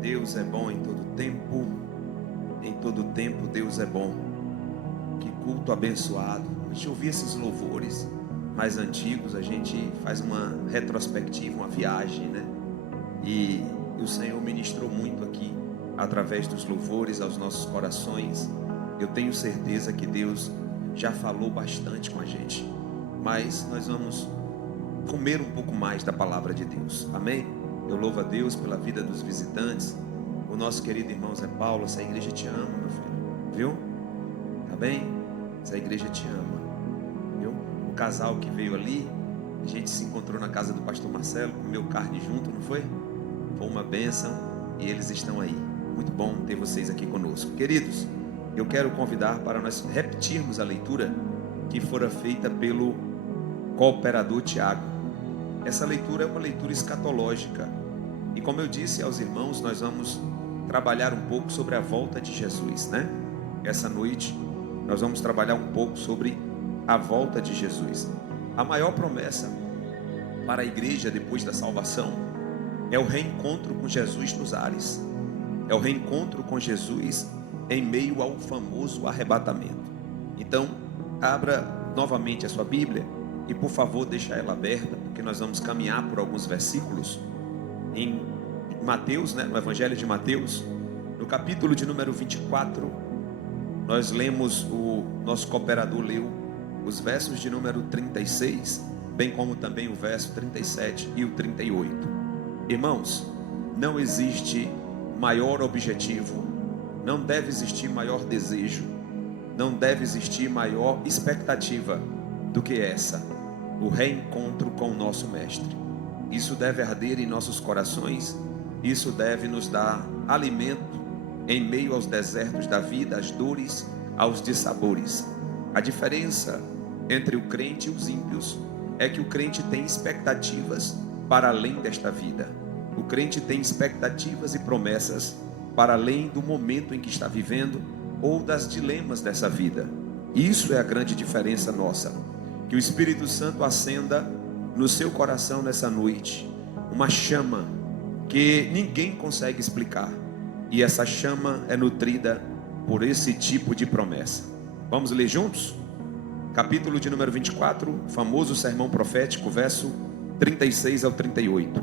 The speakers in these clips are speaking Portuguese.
Deus é bom em todo tempo Deus é bom. Que culto abençoado. A gente ouvir esses louvores mais antigos, a gente faz uma retrospectiva, uma viagem, né? E o Senhor ministrou muito aqui, através dos louvores aos nossos corações. Eu tenho certeza que Deus já falou bastante com a gente, mas nós vamos comer um pouco mais da palavra de Deus, amém? Eu louvo a Deus pela vida dos visitantes. O nosso querido irmão Zé Paulo, essa igreja te ama, meu filho, viu? Tá bem? Essa igreja te ama, viu? O casal que veio ali, a gente se encontrou na casa do pastor Marcelo, comeu carne junto, não foi? Foi uma bênção e eles estão aí. Muito bom ter vocês aqui conosco. Queridos, eu quero convidar para nós repetirmos a leitura que fora feita pelo cooperador Tiago. Essa leitura é uma leitura escatológica. E como eu disse aos irmãos, nós vamos trabalhar um pouco sobre a volta de Jesus, né? Essa noite nós vamos trabalhar um pouco sobre a volta de Jesus. A maior promessa para a igreja depois da salvação é o reencontro com Jesus nos ares. É o reencontro com Jesus em meio ao famoso arrebatamento. Então, abra novamente a sua Bíblia e, por favor, deixa ela aberta, porque nós vamos caminhar por alguns versículos em Mateus, né, no Evangelho de Mateus, no capítulo de número 24. Nós lemos, o nosso cooperador leu os versos de número 36, bem como também o verso 37 e o 38. Irmãos, não existe maior objetivo, não deve existir maior desejo, não deve existir maior expectativa do que essa: o reencontro com o nosso Mestre. Isso deve arder em nossos corações, isso deve nos dar alimento em meio aos desertos da vida, às dores, aos dissabores. A diferença entre o crente e os ímpios é que o crente tem expectativas para além desta vida. O crente tem expectativas e promessas para além do momento em que está vivendo ou das dilemas dessa vida. Isso é a grande diferença nossa. Que o Espírito Santo acenda no seu coração nessa noite uma chama que ninguém consegue explicar, e essa chama é nutrida por esse tipo de promessa. Vamos ler juntos? Capítulo de número 24, famoso sermão profético, verso 36 ao 38.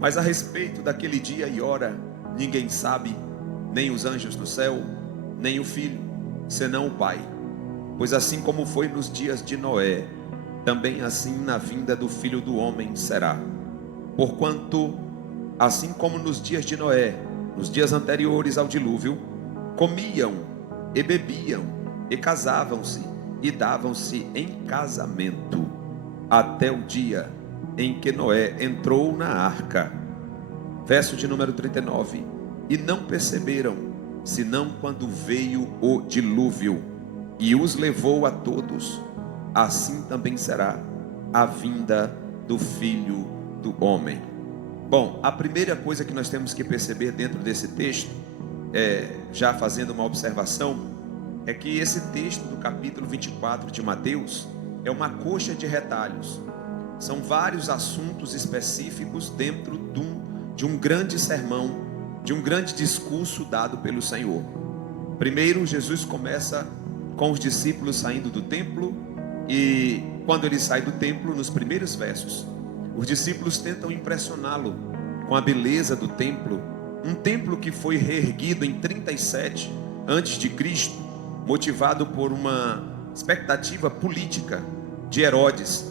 Mas a respeito daquele dia e hora, ninguém sabe, nem os anjos do céu, nem o Filho, senão o Pai. Pois assim como foi nos dias de Noé, também assim na vinda do Filho do Homem será. Porquanto, assim como nos dias de Noé, nos dias anteriores ao dilúvio, comiam e bebiam e casavam-se e davam-se em casamento, até o dia em que Noé entrou na arca. Verso de número 39. E não perceberam, senão quando veio o dilúvio e os levou a todos. Assim também será a vinda do Filho do Homem. Bom, a primeira coisa que nós temos que perceber dentro desse texto, já fazendo uma observação, é que esse texto do capítulo 24 de Mateus é uma coxa de retalhos. São vários assuntos específicos dentro de um grande sermão, de um grande discurso dado pelo Senhor. Primeiro, Jesus começa com os discípulos saindo do templo, e quando ele sai do templo, nos primeiros versos, os discípulos tentam impressioná-lo com a beleza do templo, um templo que foi reerguido em 37 antes de Cristo, motivado por uma expectativa política de Herodes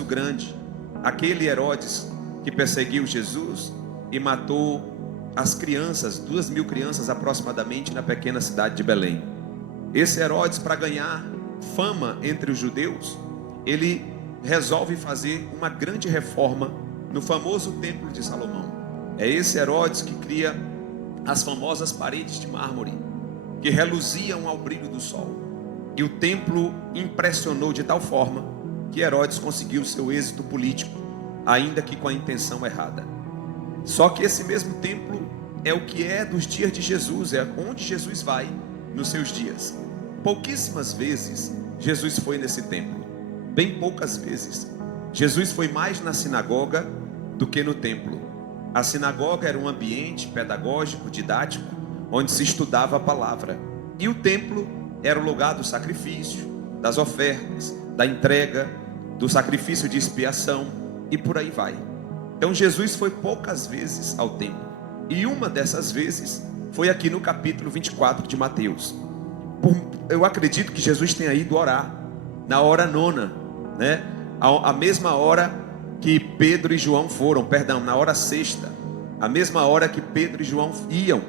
o Grande, aquele Herodes que perseguiu Jesus e matou as crianças, 2.000 crianças aproximadamente, na pequena cidade de Belém. Esse Herodes, para ganhar fama entre os judeus, ele resolve fazer uma grande reforma no famoso templo de Salomão. É esse Herodes que cria as famosas paredes de mármore que reluziam ao brilho do sol. E o templo impressionou de tal forma que Herodes conseguiu seu êxito político, ainda que com a intenção errada. Só que esse mesmo templo é o que é dos dias de Jesus, é onde Jesus vai nos seus dias. Pouquíssimas vezes Jesus foi nesse templo, bem poucas vezes. Jesus foi mais na sinagoga do que no templo. A sinagoga era um ambiente pedagógico, didático, onde se estudava a palavra. E o templo era o lugar do sacrifício, das ofertas, da entrega, do sacrifício de expiação e por aí vai. Então Jesus foi poucas vezes ao templo. E uma dessas vezes foi aqui no capítulo 24 de Mateus. Eu acredito que Jesus tenha ido orar na hora nona, né? A mesma hora que Pedro e João foram, na hora sexta, a mesma hora que Pedro e João iam,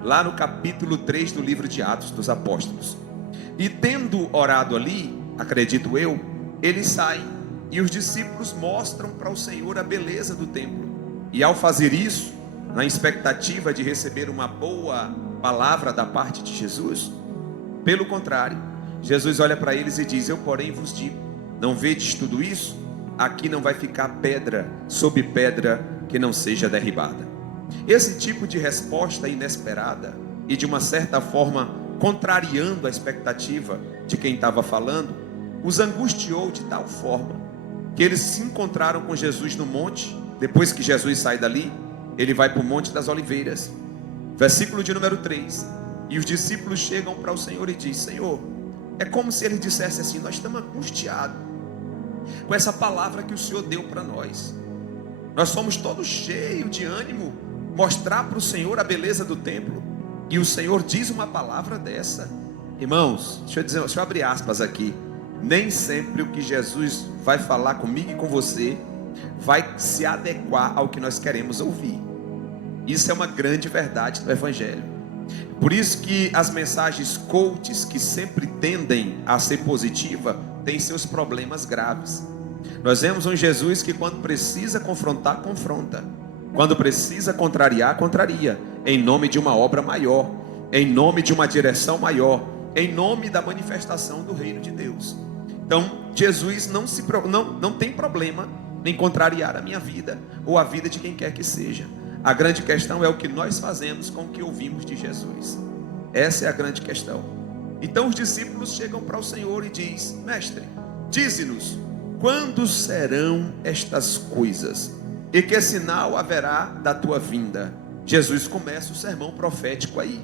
lá no capítulo 3 do livro de Atos dos Apóstolos. E tendo orado ali, acredito eu, eles saem e os discípulos mostram para o Senhor a beleza do templo. E ao fazer isso, na expectativa de receber uma boa palavra da parte de Jesus, pelo contrário, Jesus olha para eles e diz: eu porém vos digo, não vedes tudo isso? Aqui não vai ficar pedra sobre pedra que não seja derribada. Esse tipo de resposta inesperada e de uma certa forma contrariando a expectativa de quem estava falando, os angustiou de tal forma que eles se encontraram com Jesus no monte. Depois que Jesus sai dali, ele vai para o Monte das Oliveiras, versículo de número 3. E os discípulos chegam para o Senhor e dizem: Senhor, é como se ele dissesse assim: nós estamos angustiados com essa palavra que o Senhor deu para nós. Nós somos todos cheios de ânimo, mostrar para o Senhor a beleza do templo, e o Senhor diz uma palavra dessa. Irmãos, deixa eu abrir aspas aqui. Nem sempre o que Jesus vai falar comigo e com você vai se adequar ao que nós queremos ouvir. Isso é uma grande verdade do Evangelho. Por isso que as mensagens coaches, que sempre tendem a ser positiva, têm seus problemas graves. Nós vemos um Jesus que, quando precisa confrontar, confronta. Quando precisa contrariar, contraria. Em nome de uma obra maior, em nome de uma direção maior, em nome da manifestação do reino de Deus. Então, Jesus não tem problema em contrariar a minha vida ou a vida de quem quer que seja. A grande questão é o que nós fazemos com o que ouvimos de Jesus. Essa é a grande questão. Então os discípulos chegam para o Senhor e diz: Mestre, dize-nos, quando serão estas coisas? E que sinal haverá da tua vinda? Jesus começa o sermão profético aí.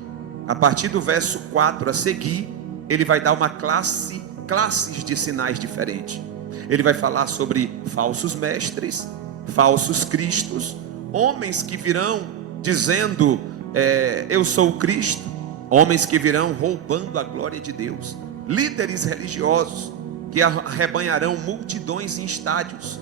A partir do verso 4 a seguir, ele vai dar uma classes de sinais diferentes. Ele vai falar sobre falsos mestres, falsos cristos, homens que virão dizendo: eu sou o Cristo, homens que virão roubando a glória de Deus, líderes religiosos que arrebanharão multidões em estádios,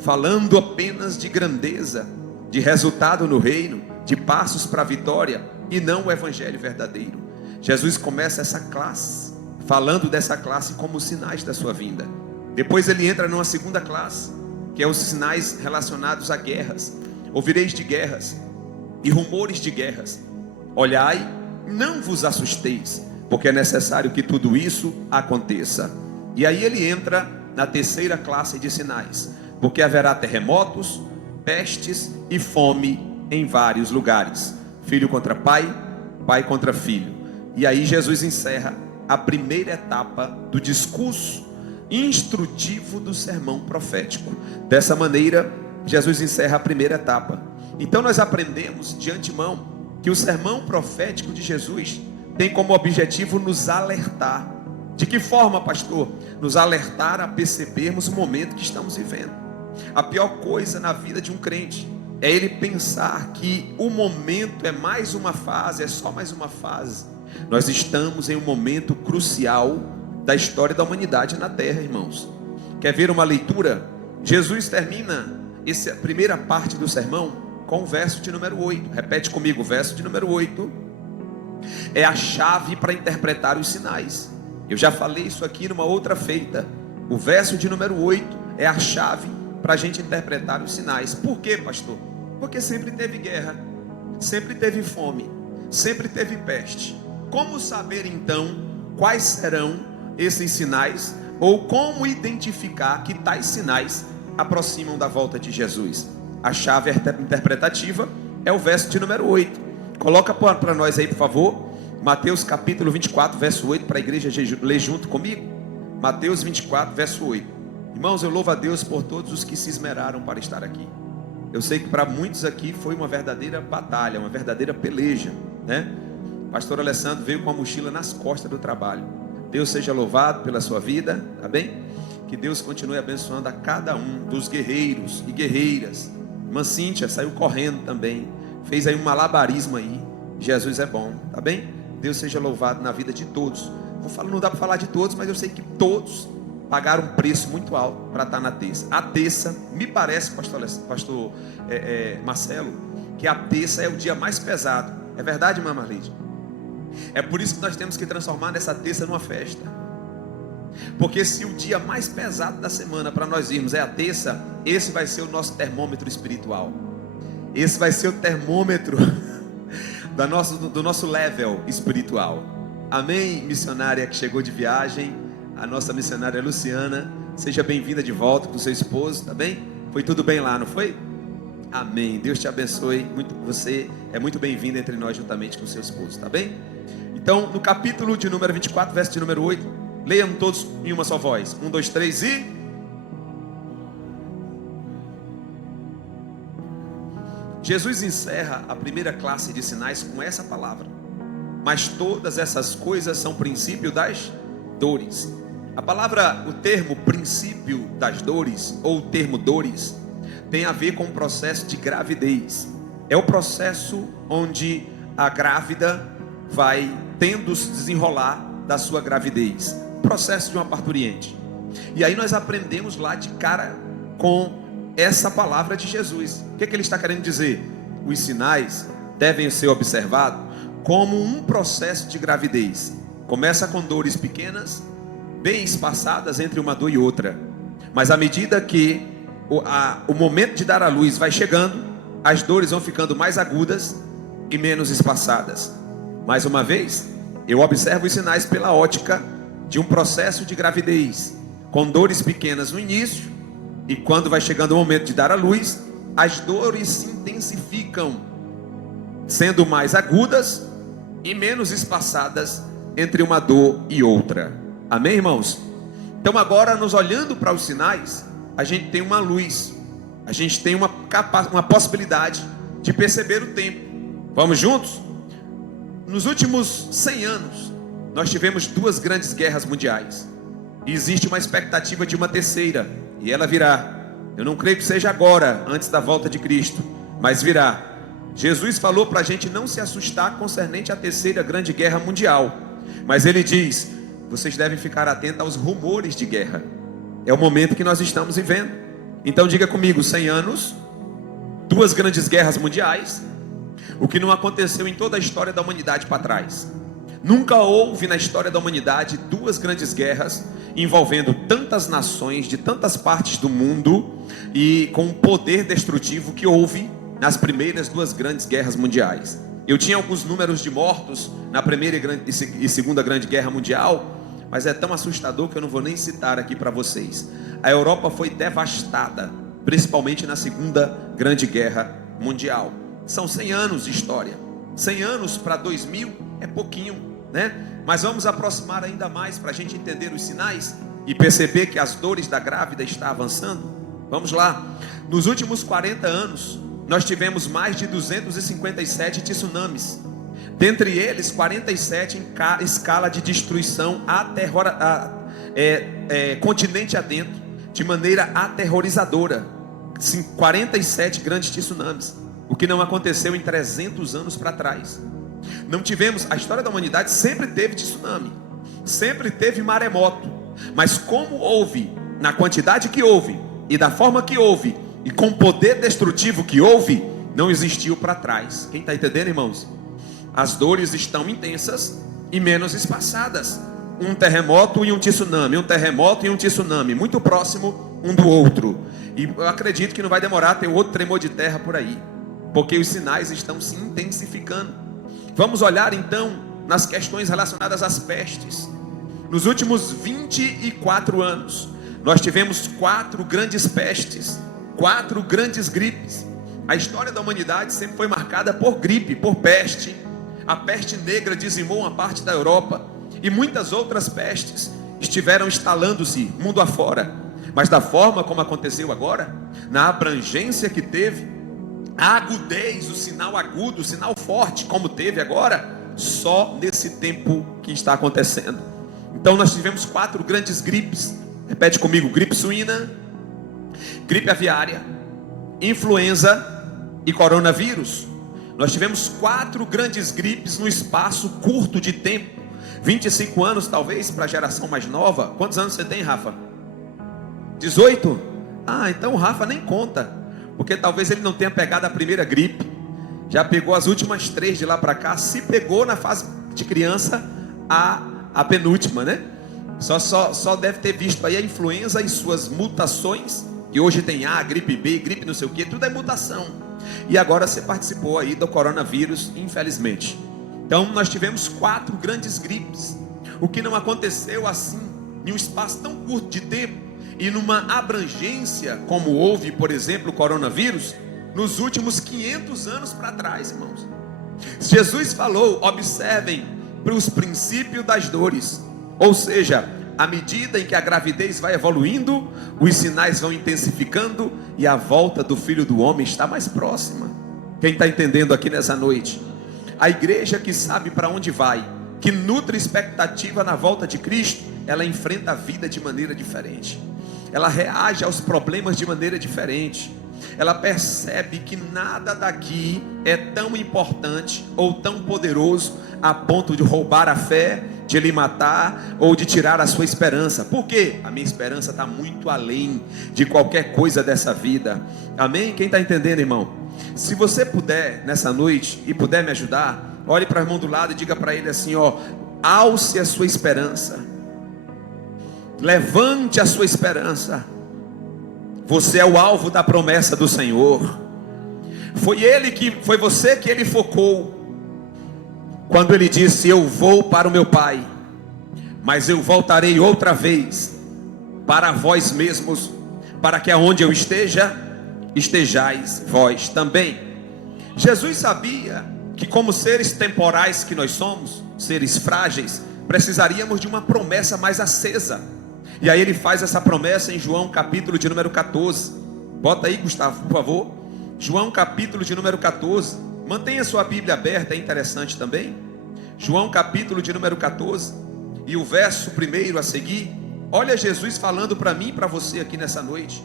falando apenas de grandeza, de resultado no reino, de passos para a vitória, e não o evangelho verdadeiro. Jesus começa essa classe, falando dessa classe como sinais da sua vinda. Depois ele entra numa segunda classe, que é os sinais relacionados a guerras. Ouvireis de guerras e rumores de guerras. Olhai, não vos assusteis, porque é necessário que tudo isso aconteça. E aí ele entra na terceira classe de sinais, porque haverá terremotos, pestes e fome em vários lugares. Filho contra pai, pai contra filho. E aí Jesus encerra a primeira etapa do discurso instrutivo do sermão profético. Dessa maneira, Jesus encerra a primeira etapa. Então nós aprendemos de antemão que o sermão profético de Jesus tem como objetivo nos alertar. De que forma, pastor? Nos alertar a percebermos o momento que estamos vivendo. A pior coisa na vida de um crente é ele pensar que o momento é mais uma fase, é só mais uma fase. Nós estamos em um momento crucial da história da humanidade na terra, irmãos. Quer ver uma leitura? Jesus termina essa primeira parte do sermão com o verso de número 8. Repete comigo, o verso de número 8 é a chave para interpretar os sinais. Eu já falei isso aqui numa outra feita. O verso de número 8 é a chave para a gente interpretar os sinais. Por quê, pastor? Porque sempre teve guerra, sempre teve fome, sempre teve peste. Como saber então quais serão esses sinais, ou como identificar que tais sinais aproximam da volta de Jesus? A chave interpretativa é o verso de número 8. Coloca para nós aí, por favor, Mateus capítulo 24, verso 8, para a igreja ler junto comigo. Mateus 24, verso 8. Irmãos, eu louvo a Deus por todos os que se esmeraram para estar aqui. Eu sei que para muitos aqui foi uma verdadeira batalha, uma verdadeira peleja, né? O pastor Alessandro veio com a mochila nas costas do trabalho. Deus seja louvado pela sua vida, tá bem? Que Deus continue abençoando a cada um dos guerreiros e guerreiras. Irmã Cíntia saiu correndo também, fez aí um malabarismo aí. Jesus é bom, tá bem? Deus seja louvado na vida de todos. Não dá para falar de todos, mas eu sei que todos pagaram um preço muito alto para estar na terça. A terça, me parece, pastor Marcelo, que a terça é o dia mais pesado. É verdade, irmã Marlide? É por isso que nós temos que transformar essa terça numa festa. Porque se o dia mais pesado da semana para nós irmos é a terça, esse vai ser o nosso termômetro espiritual. Esse vai ser o termômetro do nosso level espiritual. Amém, missionária que chegou de viagem, a nossa missionária Luciana, seja bem-vinda de volta com seu esposo, tá bem? Foi tudo bem lá, não foi? Amém, Deus te abençoe, você é muito bem-vinda entre nós juntamente com seu esposo, tá bem? Então, no capítulo de número 24, verso de número 8, leiam todos em uma só voz, 1, 2, 3 e... Jesus encerra a primeira classe de sinais com essa palavra: mas todas essas coisas são princípio das dores. A palavra, o termo princípio das dores, ou o termo dores, tem a ver com o processo de gravidez. É o processo onde a grávida vai tendo se desenrolar da sua gravidez, processo de uma parturiente. E aí nós aprendemos lá de cara com essa palavra de Jesus. O que ele está querendo dizer? Os sinais devem ser observados como um processo de gravidez. Começa com dores pequenas, bem espaçadas entre uma dor e outra, mas à medida que o momento de dar à luz vai chegando, as dores vão ficando mais agudas e menos espaçadas. Mais uma vez, eu observo os sinais pela ótica de um processo de gravidez, com dores pequenas no início, e quando vai chegando o momento de dar à luz, as dores se intensificam, sendo mais agudas e menos espaçadas entre uma dor e outra. Amém, irmãos? Então agora, nos olhando para os sinais, a gente tem uma luz, a gente tem uma possibilidade de perceber o tempo. Vamos juntos? Nos últimos 100 anos, nós tivemos 2 grandes guerras mundiais, e existe uma expectativa de uma terceira, e ela virá. Eu não creio que seja agora, antes da volta de Cristo, mas virá. Jesus falou para a gente não se assustar concernente à terceira grande guerra mundial, mas ele diz: vocês devem ficar atentos aos rumores de guerra. É o momento que nós estamos vivendo. Então diga comigo: 100 anos, 2 grandes guerras mundiais, o que não aconteceu em toda a história da humanidade para trás. Nunca houve na história da humanidade 2 grandes guerras envolvendo tantas nações de tantas partes do mundo e com um poder destrutivo que houve nas primeiras 2 grandes guerras mundiais. Eu tinha alguns números de mortos na primeira e segunda grande guerra mundial, mas é tão assustador que eu não vou nem citar aqui para vocês. A Europa foi devastada, principalmente na segunda grande guerra mundial. São 100 anos de história. 100 anos para 2000 é pouquinho, né? Mas vamos aproximar ainda mais para a gente entender os sinais e perceber que as dores da grávida estão avançando. Vamos lá. Nos últimos 40 anos, nós tivemos mais de 257 tsunamis. Dentre eles, 47 em escala de destruição continente adentro, de maneira aterrorizadora. 47 grandes tsunamis, o que não aconteceu em 300 anos para trás. Não tivemos, a história da humanidade sempre teve tsunami, sempre teve maremoto, mas como houve, na quantidade que houve, e da forma que houve, e com o poder destrutivo que houve, não existiu para trás. Quem está entendendo, irmãos? As dores estão intensas e menos espaçadas. Um terremoto e um tsunami, um terremoto e um tsunami, muito próximo um do outro. E eu acredito que não vai demorar a ter outro tremor de terra por aí, porque os sinais estão se intensificando. Vamos olhar então nas questões relacionadas às pestes. Nos últimos 24 anos, nós tivemos 4 grandes pestes, 4 grandes gripes. A história da humanidade sempre foi marcada por gripe, por peste. A peste negra dizimou uma parte da Europa, e muitas outras pestes estiveram instalando-se mundo afora. Mas da forma como aconteceu agora, na abrangência que teve, a agudez, o sinal agudo, o sinal forte, como teve agora, só nesse tempo que está acontecendo. Então nós tivemos 4 grandes gripes. Repete comigo: gripe suína, gripe aviária, influenza e coronavírus. Nós tivemos 4 grandes gripes no espaço curto de tempo. 25 anos talvez para a geração mais nova. Quantos anos você tem, Rafa? 18? Então o Rafa nem conta, porque talvez ele não tenha pegado a primeira gripe. Já pegou as últimas 3 de lá para cá. Se pegou na fase de criança, a penúltima, né? Só deve ter visto aí a influenza e suas mutações, que hoje tem A, gripe B, gripe não sei o que, tudo é mutação. E agora você participou aí do coronavírus, infelizmente. Então nós tivemos 4 grandes gripes. O que não aconteceu assim, em um espaço tão curto de tempo, e numa abrangência como houve, por exemplo, o coronavírus, nos últimos 500 anos para trás, irmãos. Jesus falou: observem para os princípios das dores. Ou seja, à medida em que a gravidez vai evoluindo, os sinais vão intensificando e a volta do Filho do Homem está mais próxima. Quem está entendendo aqui nessa noite? A igreja que sabe para onde vai, que nutre expectativa na volta de Cristo, ela enfrenta a vida de maneira diferente. Ela reage aos problemas de maneira diferente. Ela percebe que nada daqui é tão importante ou tão poderoso a ponto de roubar a fé, de lhe matar ou de tirar a sua esperança. Por quê? A minha esperança está muito além de qualquer coisa dessa vida. Amém? Quem está entendendo, irmão? Se você puder nessa noite e puder me ajudar, olhe para o irmão do lado e diga para ele assim: alce a sua esperança, levante a sua esperança. Você é o alvo da promessa do Senhor. Foi você que ele focou quando ele disse: eu vou para o meu Pai, mas eu voltarei outra vez para vós mesmos, para que aonde eu esteja, estejais vós também. Jesus sabia que, como seres temporais que nós somos, seres frágeis, precisaríamos de uma promessa mais acesa. E aí ele faz essa promessa em João capítulo de número 14. Bota aí, Gustavo, por favor. João capítulo de número 14. Mantenha sua Bíblia aberta, é interessante também. João capítulo de número 14. E o verso 1 a seguir. Olha Jesus falando para mim e para você aqui nessa noite.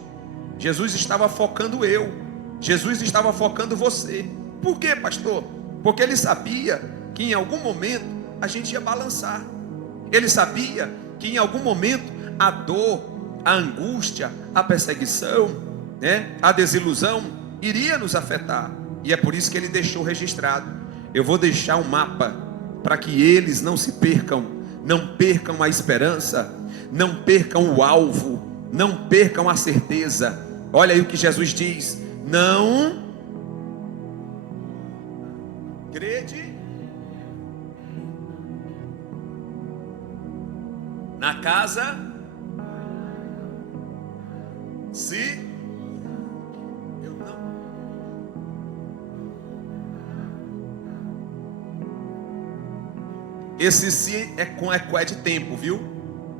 Jesus estava focando eu. Jesus estava focando você. Por quê, pastor? Porque ele sabia que em algum momento a gente ia balançar. Ele sabia que em algum momento a dor, a angústia, a perseguição, a desilusão iria nos afetar. E é por isso que ele deixou registrado: eu vou deixar um mapa para que eles não se percam, não percam a esperança, não percam o alvo, não percam a certeza. Olha aí o que Jesus diz: não crede na casa se eu não. Esse se é de tempo, viu?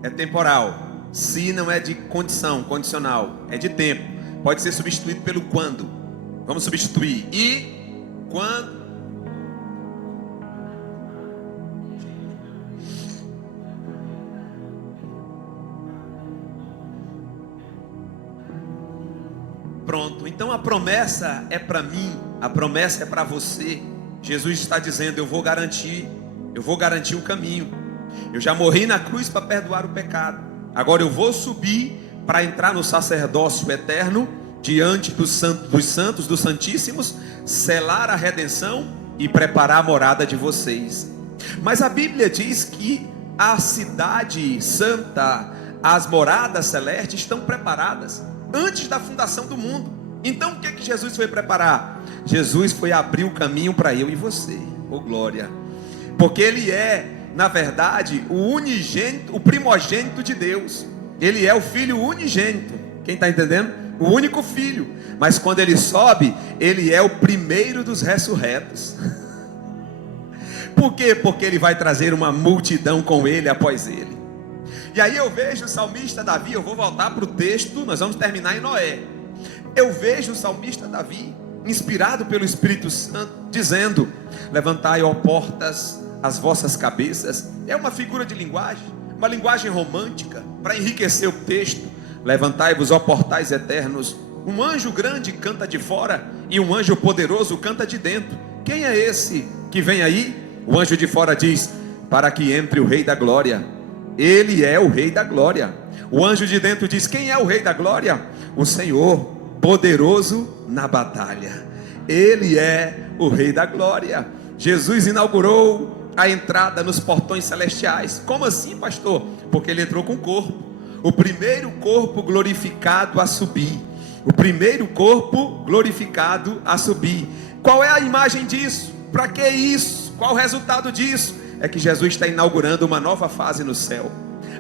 É temporal. Se não é de condição, condicional, é de tempo. Pode ser substituído pelo quando. Vamos substituir. E quando. Pronto, então a promessa é para mim, a promessa é para você. Jesus está dizendo: eu vou garantir o caminho. Eu já morri na cruz para perdoar o pecado. Agora eu vou subir para entrar no sacerdócio eterno, diante dos santos, dos santíssimos, selar a redenção e preparar a morada de vocês. Mas a Bíblia diz que a cidade santa, as moradas celestes estão preparadas antes da fundação do mundo. Então o que Jesus foi preparar? Jesus foi abrir o caminho para eu e você. Oh glória! Porque ele é, na verdade, o unigênito, o primogênito de Deus. Ele é o filho unigênito. Quem está entendendo? O único filho. Mas quando ele sobe, ele é o primeiro dos ressurretos. Por quê? Porque ele vai trazer uma multidão com ele após ele. E aí eu vejo o salmista Davi. Eu vou voltar para o texto, nós vamos terminar em Noé. Eu vejo o salmista Davi inspirado pelo Espírito Santo, dizendo: levantai, ó portas, as vossas cabeças. É uma figura de linguagem, uma linguagem romântica, para enriquecer o texto. Levantai-vos, ó portais eternos. Um anjo grande canta de fora e um anjo poderoso canta de dentro. Quem é esse que vem aí? O anjo de fora diz: para que entre o Rei da Glória. Ele é o Rei da Glória. O anjo de dentro diz: quem é o Rei da Glória? O Senhor, poderoso na batalha. Ele é o Rei da Glória. Jesus inaugurou a entrada nos portões celestiais. Como assim, pastor? Porque ele entrou com o corpo, o primeiro corpo glorificado a subir. O primeiro corpo glorificado a subir. Qual é a imagem disso? Para que isso? Qual o resultado disso? É que Jesus está inaugurando uma nova fase no céu.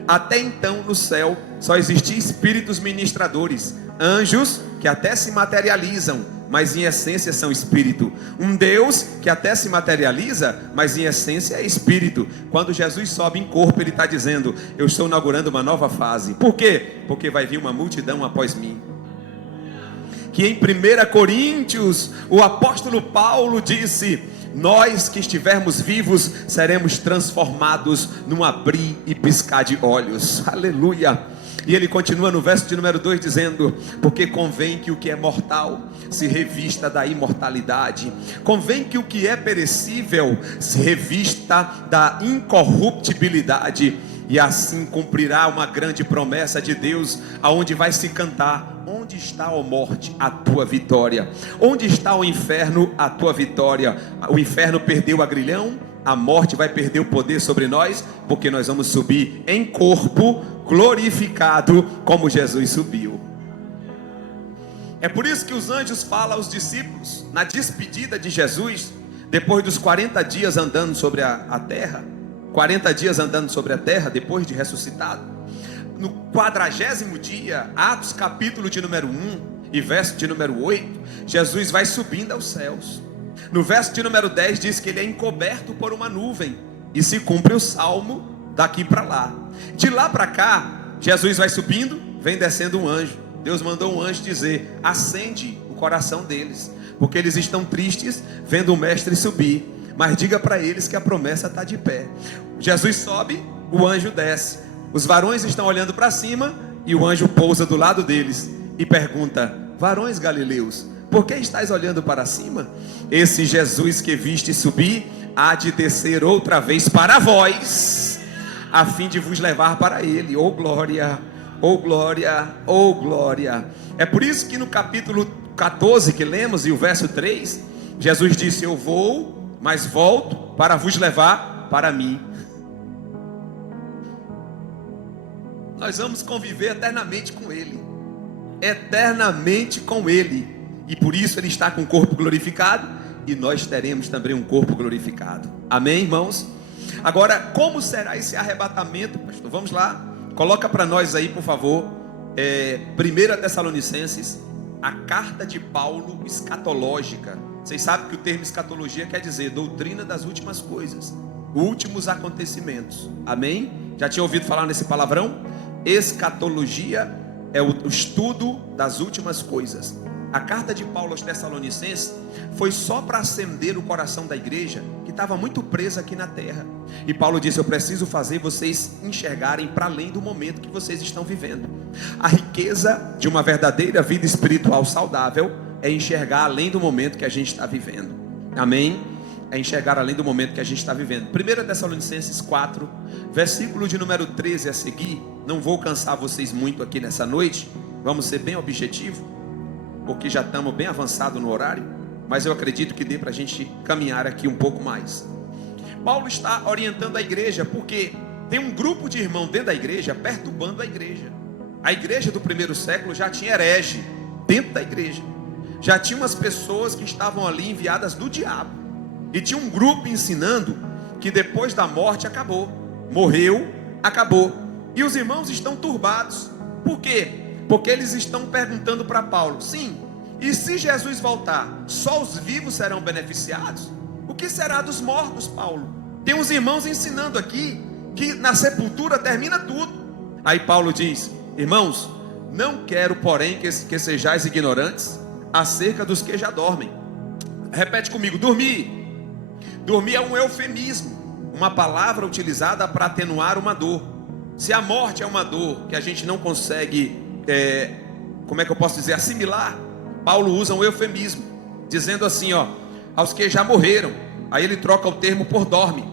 Até então no céu só existiam espíritos ministradores, anjos que até se materializam, mas em essência são espírito. Um Deus que até se materializa, mas em essência é espírito. Quando Jesus sobe em corpo, ele está dizendo: eu estou inaugurando uma nova fase. Por quê? Porque vai vir uma multidão após mim. Que em 1 Coríntios o apóstolo Paulo disse: nós que estivermos vivos seremos transformados num abrir e piscar de olhos. Aleluia. E ele continua no verso de número 2 dizendo: porque convém que o que é mortal se revista da imortalidade, convém que o que é perecível se revista da incorruptibilidade, e assim cumprirá uma grande promessa de Deus, aonde vai se cantar: onde está, ó morte, a tua vitória? Onde está o inferno, a tua vitória? O inferno perdeu o agrilhão, a morte vai perder o poder sobre nós, porque nós vamos subir em corpo glorificado, como Jesus subiu. É por isso que os anjos falam aos discípulos, na despedida de Jesus, depois dos 40 dias andando sobre a terra, 40 dias andando sobre a terra, depois de ressuscitado. No 40º dia, Atos capítulo de número 1 e verso de número 8, Jesus vai subindo aos céus. No verso de número 10 diz que ele é encoberto por uma nuvem, e se cumpre o salmo daqui para lá. De lá para cá, Jesus vai subindo, vem descendo um anjo. Deus mandou um anjo dizer: acende o coração deles, porque eles estão tristes vendo o mestre subir, mas diga para eles que a promessa está de pé. Jesus sobe, o anjo desce. Os varões estão olhando para cima e o anjo pousa do lado deles e pergunta: varões galileus, por que estáis olhando para cima? Esse Jesus que viste subir há de descer outra vez para vós, a fim de vos levar para ele. Oh glória, oh glória, oh glória. É por isso que no capítulo 14 que lemos e o verso 3, Jesus disse: eu vou, mas volto para vos levar para mim. Nós vamos conviver eternamente com ele, eternamente com ele, e por isso ele está com o corpo glorificado, e nós teremos também um corpo glorificado. Amém, irmãos? Agora, como será esse arrebatamento, pastor? Vamos lá, coloca para nós aí, por favor, 1 Tessalonicenses, a carta de Paulo escatológica. Vocês sabem que o termo escatologia quer dizer doutrina das últimas coisas, últimos acontecimentos. Amém? Já tinha ouvido falar nesse palavrão? Escatologia é o estudo das últimas coisas. A carta de Paulo aos Tessalonicenses foi só para acender o coração da igreja, que estava muito presa aqui na terra. E Paulo disse: eu preciso fazer vocês enxergarem para além do momento que vocês estão vivendo. A riqueza de uma verdadeira vida espiritual saudável é enxergar além do momento que a gente está vivendo. Amém? É enxergar além do momento que a gente está vivendo. 1 Tessalonicenses 4, versículo de número 13 a seguir. Não vou cansar vocês muito aqui nessa noite, vamos ser bem objetivo, porque já estamos bem avançados no horário, mas eu acredito que dê para a gente caminhar aqui um pouco mais. Paulo está orientando a igreja, porque tem um grupo de irmãos dentro da igreja perturbando a igreja. A igreja do primeiro século já tinha herege dentro da igreja, já tinha umas pessoas que estavam ali enviadas do diabo, e tinha um grupo ensinando que depois da morte acabou, morreu, acabou. E os irmãos estão turbados. Por quê? Porque eles estão perguntando para Paulo: sim, e se Jesus voltar, só os vivos serão beneficiados? O que será dos mortos, Paulo? Tem uns irmãos ensinando aqui que na sepultura termina tudo. Aí Paulo diz: irmãos, não quero porém que sejais ignorantes acerca dos que já dormem. Repete comigo: dormir. Dormir é um eufemismo, uma palavra utilizada para atenuar uma dor. Se a morte é uma dor que a gente não consegue, como é que eu posso dizer, assimilar, Paulo usa um eufemismo, dizendo assim, aos que já morreram. Aí ele troca o termo por dorme,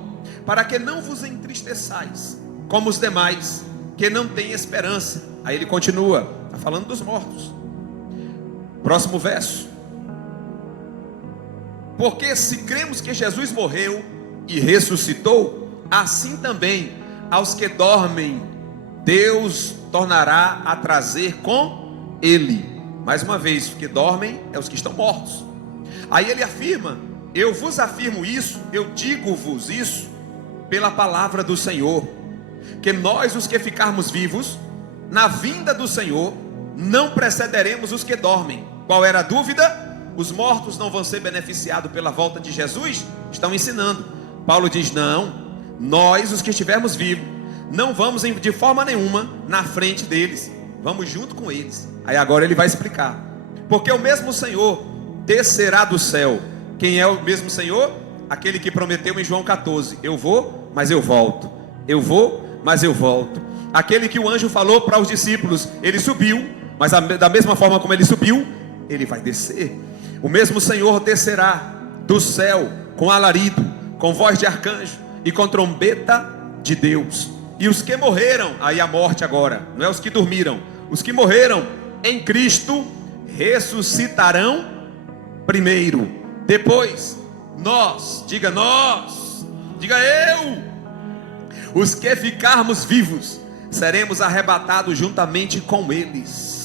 para que não vos entristeçais, como os demais, que não têm esperança. Aí ele continua, está falando dos mortos. Próximo verso: porque se cremos que Jesus morreu e ressuscitou, assim também aos que dormem Deus tornará a trazer com Ele. Mais uma vez, os que dormem é os que estão mortos. Aí ele afirma: eu vos afirmo isso, eu digo-vos isso pela palavra do Senhor, que nós, os que ficarmos vivos na vinda do Senhor, não precederemos os que dormem. Qual era a dúvida? Os mortos não vão ser beneficiados pela volta de Jesus? Estão ensinando. Paulo diz: não, nós, os que estivermos vivos, não vamos de forma nenhuma na frente deles, vamos junto com eles. Aí agora ele vai explicar: porque o mesmo Senhor descerá do céu. Quem é o mesmo Senhor? Aquele que prometeu em João 14: eu vou, mas eu volto. Eu vou, mas eu volto. Aquele que o anjo falou para os discípulos: ele subiu, mas da mesma forma como ele subiu, ele vai descer. O mesmo Senhor descerá do céu com alarido, com voz de arcanjo e com trombeta de Deus. E os que morreram, aí a morte agora, não é os que dormiram, os que morreram em Cristo ressuscitarão primeiro. Depois nós, diga eu, os que ficarmos vivos, seremos arrebatados juntamente com eles.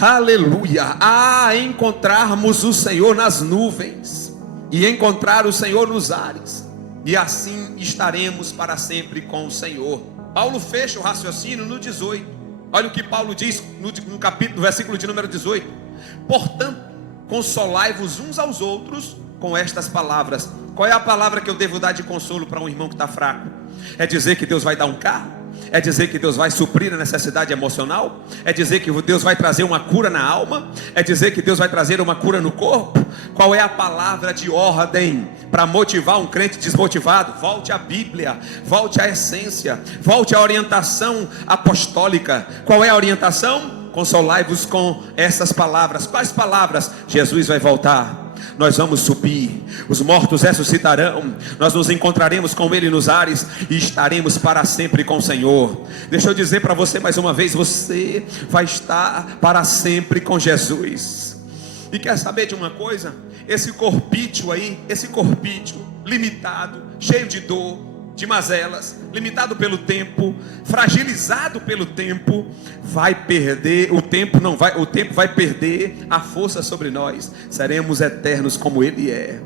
Aleluia. A encontrarmos o Senhor nas nuvens e encontrar o Senhor nos ares, e assim estaremos para sempre com o Senhor. Paulo fecha o raciocínio no 18. Olha o que Paulo diz no capítulo, no versículo de número 18: portanto, consolai-vos uns aos outros com estas palavras. Qual é a palavra que eu devo dar de consolo para um irmão que está fraco? É dizer que Deus vai dar um carro? É dizer que Deus vai suprir a necessidade emocional? É dizer que Deus vai trazer uma cura na alma? É dizer que Deus vai trazer uma cura no corpo? Qual é a palavra de ordem para motivar um crente desmotivado? Volte à Bíblia, volte à essência, volte à orientação apostólica. Qual é a orientação? Consolai-vos com essas palavras. Quais palavras? Jesus vai voltar, nós vamos subir, os mortos ressuscitarão, nós nos encontraremos com Ele nos ares e estaremos para sempre com o Senhor. Deixa eu dizer para você mais uma vez: você vai estar para sempre com Jesus. E quer saber de uma coisa? Esse corpício aí, esse corpício limitado, cheio de dor, de mazelas, limitado pelo tempo, fragilizado pelo tempo, vai perder, o tempo vai perder a força sobre nós. Seremos eternos como Ele é,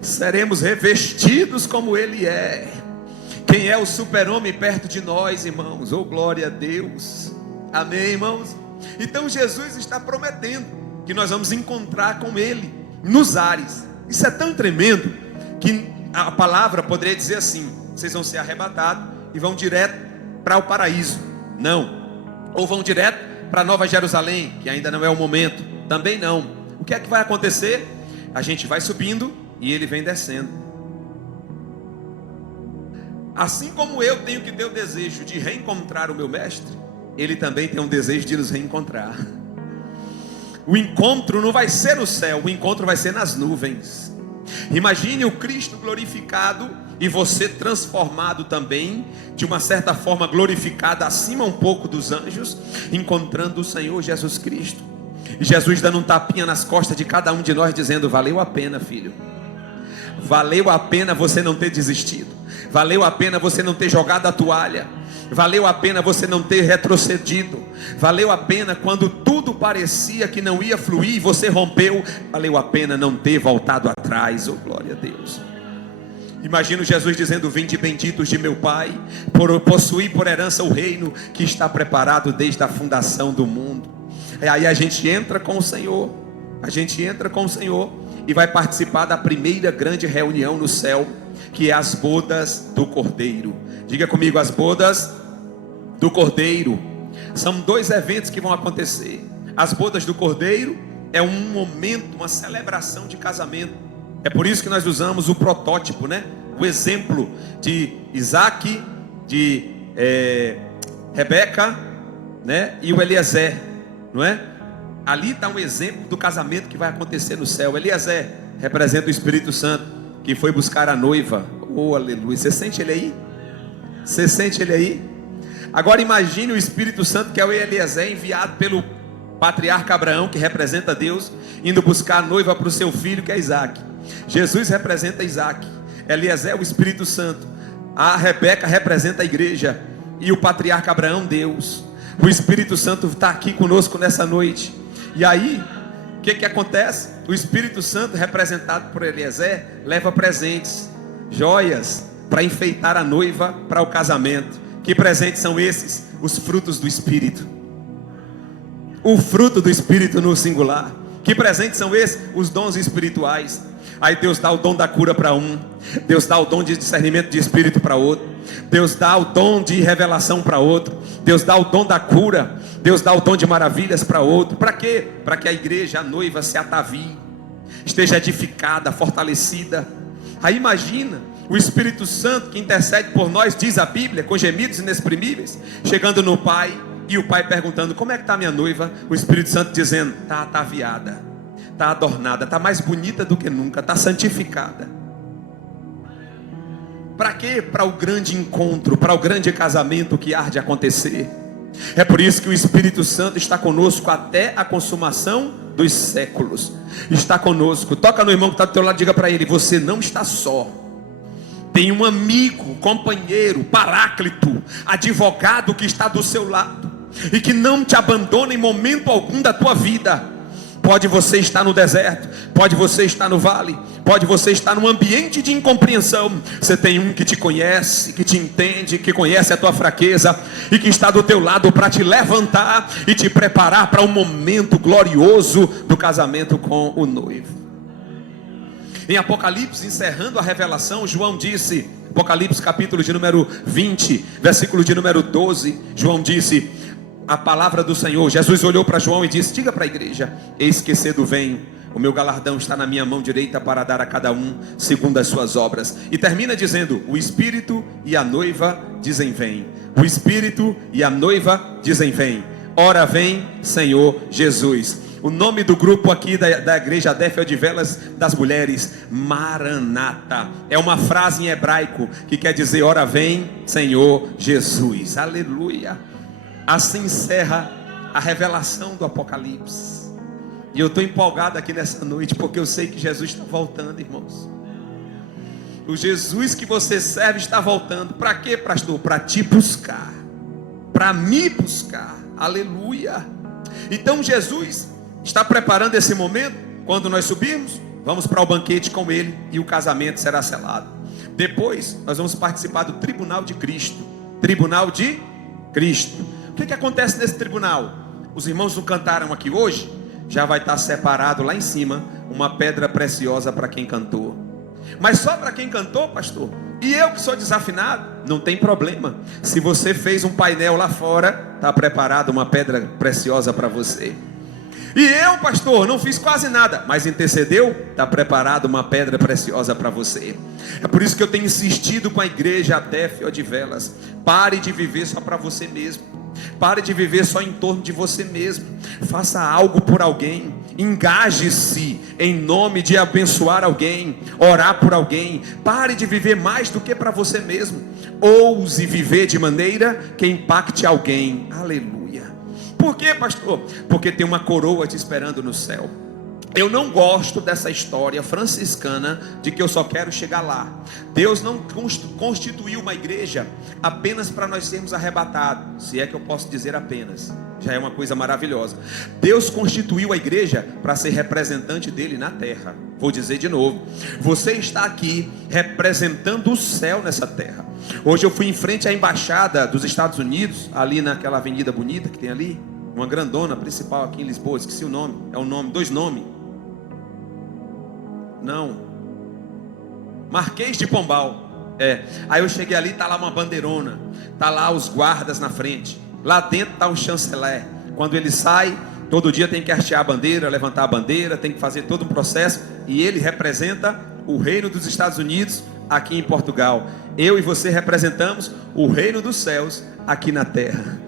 seremos revestidos como Ele é. Quem é o super-homem perto de nós, irmãos? Oh, glória a Deus, amém, irmãos? Então Jesus está prometendo que nós vamos encontrar com Ele nos ares. Isso é tão tremendo que a palavra poderia dizer assim: vocês vão ser arrebatados e vão direto para o paraíso. Não. Ou vão direto para Nova Jerusalém, que ainda não é o momento. Também não. O que é que vai acontecer? A gente vai subindo e Ele vem descendo. Assim como eu tenho que ter o desejo de reencontrar o meu mestre, Ele também tem um desejo de nos reencontrar. O encontro não vai ser no céu, o encontro vai ser nas nuvens. Imagine o Cristo glorificado e você transformado também, de uma certa forma glorificado, acima um pouco dos anjos, encontrando o Senhor Jesus Cristo. E Jesus dando um tapinha nas costas de cada um de nós, dizendo: valeu a pena, filho. Valeu a pena você não ter desistido. Valeu a pena você não ter jogado a toalha. Valeu a pena você não ter retrocedido. Valeu a pena quando tudo parecia que não ia fluir e você rompeu. Valeu a pena não ter voltado atrás. Oh, glória a Deus. Imagino Jesus dizendo: vinde benditos de meu Pai, por possuir por herança o reino que está preparado desde a fundação do mundo. E aí a gente entra com o Senhor. A gente entra com o Senhor e vai participar da primeira grande reunião no céu, que é as bodas do Cordeiro. Diga comigo: as bodas do Cordeiro. São dois eventos que vão acontecer: as bodas do Cordeiro é um momento, uma celebração de casamento. É por isso que nós usamos o protótipo, né? O exemplo de Isaac, de Rebeca, né? E o Eliezer, não é? Ali está um exemplo do casamento que vai acontecer no céu. Eliezer representa o Espírito Santo, que foi buscar a noiva. Oh, aleluia. Você sente ele aí? Você sente ele aí? Agora imagine o Espírito Santo, que é o Eliezer, enviado pelo patriarca Abraão, que representa Deus, indo buscar a noiva para o seu filho, que é Isaac. Jesus representa Isaac, Eliezer o Espírito Santo, a Rebeca representa a igreja, e o patriarca Abraão, Deus. O Espírito Santo está aqui conosco nessa noite. E aí, o que acontece? O Espírito Santo, representado por Eliezer, leva presentes, joias, para enfeitar a noiva para o casamento. Que presentes são esses? Os frutos do Espírito. O fruto do Espírito no singular. Que presentes são esses? Os dons espirituais. Aí Deus dá o dom da cura para um, Deus dá o dom de discernimento de espírito para outro, Deus dá o dom de revelação para outro, Deus dá o dom da cura, Deus dá o dom de maravilhas para outro. Para quê? Para que a igreja, a noiva, se atavie, esteja edificada, fortalecida. Aí imagina o Espírito Santo que intercede por nós, diz a Bíblia, com gemidos inexprimíveis, chegando no Pai, e o Pai perguntando: como é que está minha noiva? O Espírito Santo dizendo: está ataviada, está adornada, está mais bonita do que nunca, está santificada. Para quê? Para o grande encontro, para o grande casamento que há de acontecer. É por isso que o Espírito Santo está conosco até a consumação dos séculos. Está conosco. Toca no irmão que está do teu lado, diga para ele: você não está só. Tem um amigo, companheiro, paráclito, advogado que está do seu lado e que não te abandona em momento algum da tua vida. Pode você estar no deserto, pode você estar no vale, pode você estar num ambiente de incompreensão. Você tem um que te conhece, que te entende, que conhece a tua fraqueza e que está do teu lado para te levantar e te preparar para um momento glorioso do casamento com o noivo. Em Apocalipse, encerrando a revelação, João disse, Apocalipse capítulo de número 20, versículo de número 12, João disse a palavra do Senhor. Jesus olhou para João e disse: diga para a igreja: eis que cedo venho, o meu galardão está na minha mão direita para dar a cada um segundo as suas obras. E termina dizendo: o Espírito e a noiva dizem vem. O Espírito e a noiva dizem vem. Ora vem, Senhor Jesus. O nome do grupo aqui da igreja Adéfio de Velas das mulheres, Maranata. É uma frase em hebraico que quer dizer: ora vem, Senhor Jesus. Aleluia. Assim encerra a revelação do Apocalipse. E eu estou empolgado aqui nessa noite, porque eu sei que Jesus está voltando, irmãos. O Jesus que você serve está voltando. Para quê, pastor? Para te buscar, para me buscar. Aleluia. Então Jesus está preparando esse momento. Quando nós subirmos, vamos para o banquete com Ele e o casamento será selado. Depois nós vamos participar do tribunal de Cristo. Tribunal de Cristo. O que acontece nesse tribunal? Os irmãos não cantaram aqui hoje? Já vai estar separado lá em cima uma pedra preciosa para quem cantou. Mas só para quem cantou, pastor? E eu que sou desafinado? Não tem problema. Se você fez um painel lá fora, está preparado uma pedra preciosa para você. E eu, pastor, não fiz quase nada, mas intercedeu, está preparado uma pedra preciosa para você. É por isso que eu tenho insistido com a igreja Adéfio de Velas: pare de viver só para você mesmo. Pare de viver só em torno de você mesmo. Faça algo por alguém. Engaje-se em nome de abençoar alguém, orar por alguém. Pare de viver mais do que para você mesmo. Ouse viver de maneira que impacte alguém. Aleluia. Por quê, pastor? Porque tem uma coroa te esperando no céu. Eu não gosto dessa história franciscana de que eu só quero chegar lá. Deus não constituiu uma igreja apenas para nós sermos arrebatados. Se é que eu posso dizer apenas, já é uma coisa maravilhosa. Deus constituiu a igreja para ser representante dele na terra. Vou dizer de novo: você está aqui representando o céu nessa terra. Hoje eu fui em frente à embaixada dos Estados Unidos, ali naquela avenida bonita que tem ali, uma grandona principal aqui em Lisboa, esqueci o nome. É um nome, dois nomes. Não, Marquês de Pombal. Aí eu cheguei ali, tá lá uma bandeirona, tá lá os guardas na frente, lá dentro tá o chanceler. Quando ele sai, Todo dia tem que hastear a bandeira, levantar a bandeira, tem que fazer todo um processo. E ele representa o reino dos Estados Unidos aqui em Portugal. Eu e você representamos o reino dos céus aqui na terra.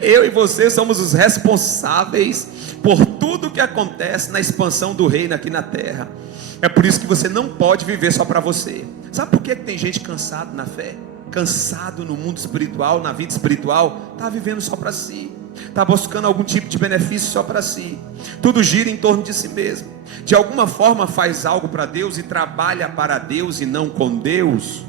Eu e você somos os responsáveis por tudo que acontece na expansão do reino aqui na terra. É por isso que você não pode viver só para você. Sabe por que tem gente cansada na fé? Cansado no mundo espiritual, na vida espiritual? Está vivendo só para si. Está buscando algum tipo de benefício só para si. Tudo gira em torno de si mesmo. De alguma forma faz algo para Deus e trabalha para Deus e não com Deus.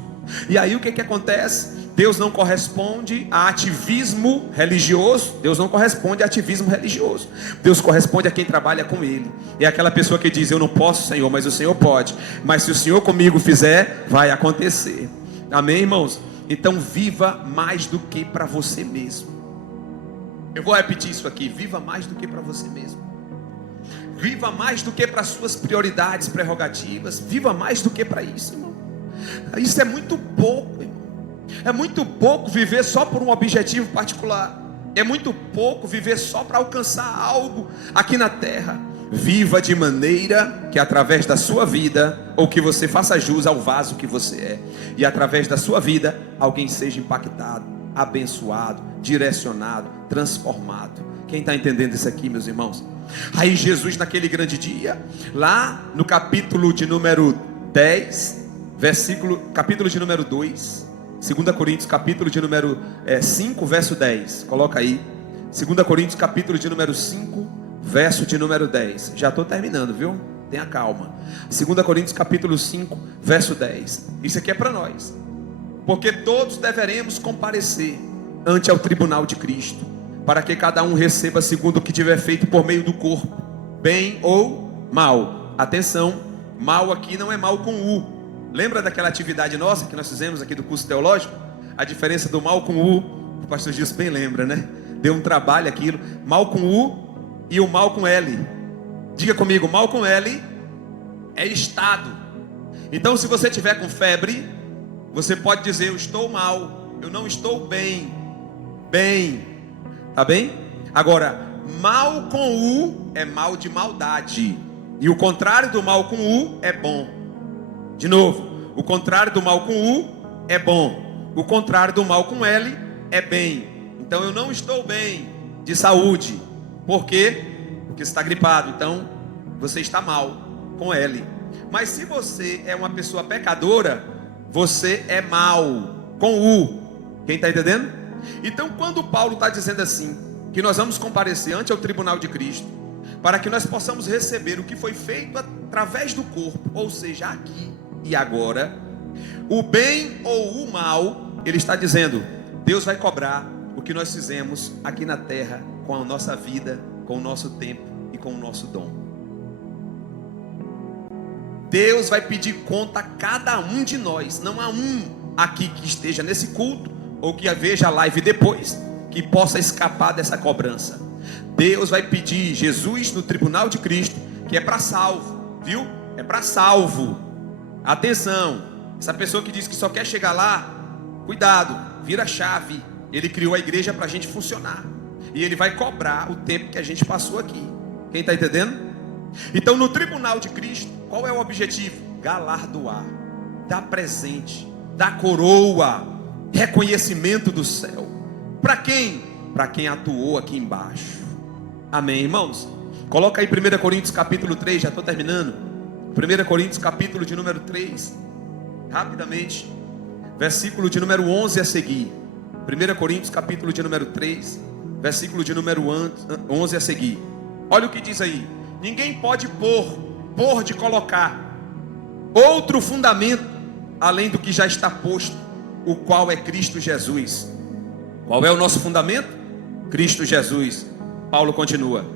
E aí o que acontece? Deus não corresponde a ativismo religioso. Deus não corresponde a ativismo religioso. Deus corresponde a quem trabalha com Ele. É aquela pessoa que diz: eu não posso, Senhor, mas o Senhor pode. Mas se o Senhor comigo fizer, vai acontecer. Amém, irmãos? Então viva mais do que para você mesmo. Eu vou repetir isso aqui: viva mais do que para você mesmo. Viva mais do que para suas prioridades, prerrogativas. Viva mais do que para isso, irmão. Isso é muito pouco, irmão. É muito pouco viver só por um objetivo particular. É muito pouco viver só para alcançar algo aqui na terra. Viva de maneira que através da sua vida, ou que você faça jus ao vaso que você é, e através da sua vida alguém seja impactado, abençoado, direcionado, transformado. Quem está entendendo isso aqui, meus irmãos? Aí Jesus, naquele grande dia, lá no capítulo de número 10, capítulo de número 2, 2 Coríntios capítulo de número 5, verso 10. Coloca aí, 2 Coríntios capítulo de número 5, verso de número 10. Já estou terminando, viu? Tenha calma. 2 Coríntios capítulo 5, verso 10. Isso aqui é para nós. Porque todos deveremos comparecer ante ao tribunal de Cristo, para que cada um receba segundo o que tiver feito por meio do corpo, bem ou mal. Atenção, mal aqui não é mal com U. Lembra daquela atividade nossa que nós fizemos aqui do curso teológico? A diferença do mal com U, o pastor Gilson bem lembra, né? Deu um trabalho aquilo. Mal com U e o mal com L. Diga comigo: mal com L é estado. Então, se você tiver com febre, você pode dizer: eu estou mal, eu não estou bem. Bem, tá bem? Agora, mal com U é mal de maldade. E o contrário do mal com U é bom. De novo, o contrário do mal com U é bom. O contrário do mal com L é bem. Então eu não estou bem de saúde. Por quê? Porque você está gripado. Então você está mal com L. Mas se você é uma pessoa pecadora, você é mal com U. Quem está entendendo? Então quando Paulo está dizendo assim, que nós vamos comparecer ante o tribunal de Cristo, para que nós possamos receber o que foi feito através do corpo, ou seja, aqui e agora, o bem ou o mal, ele está dizendo: Deus vai cobrar o que nós fizemos aqui na terra, com a nossa vida, com o nosso tempo e com o nosso dom. Deus vai pedir conta a cada um de nós. Não há um aqui que esteja nesse culto, ou que veja a live depois, que possa escapar dessa cobrança. Deus vai pedir Jesus no tribunal de Cristo, que é para salvo, viu? É para salvo. Atenção, essa pessoa que diz que só quer chegar lá, cuidado, vira a chave. Ele criou a igreja para a gente funcionar, e Ele vai cobrar o tempo que a gente passou aqui. Quem está entendendo? Então no tribunal de Cristo, qual é o objetivo? Galardoar, dar presente, dar coroa, reconhecimento do céu. Para quem? Para quem atuou aqui embaixo. Amém, irmãos? Coloca aí 1 Coríntios capítulo 3, já estou terminando. 1 Coríntios capítulo de número 3, rapidamente, versículo de número 11 a seguir. 1 Coríntios capítulo de número 3, versículo de número 11 a seguir. Olha o que diz aí: ninguém pode pôr de colocar outro fundamento além do que já está posto, o qual é Cristo Jesus. Qual é o nosso fundamento? Cristo Jesus. Paulo continua,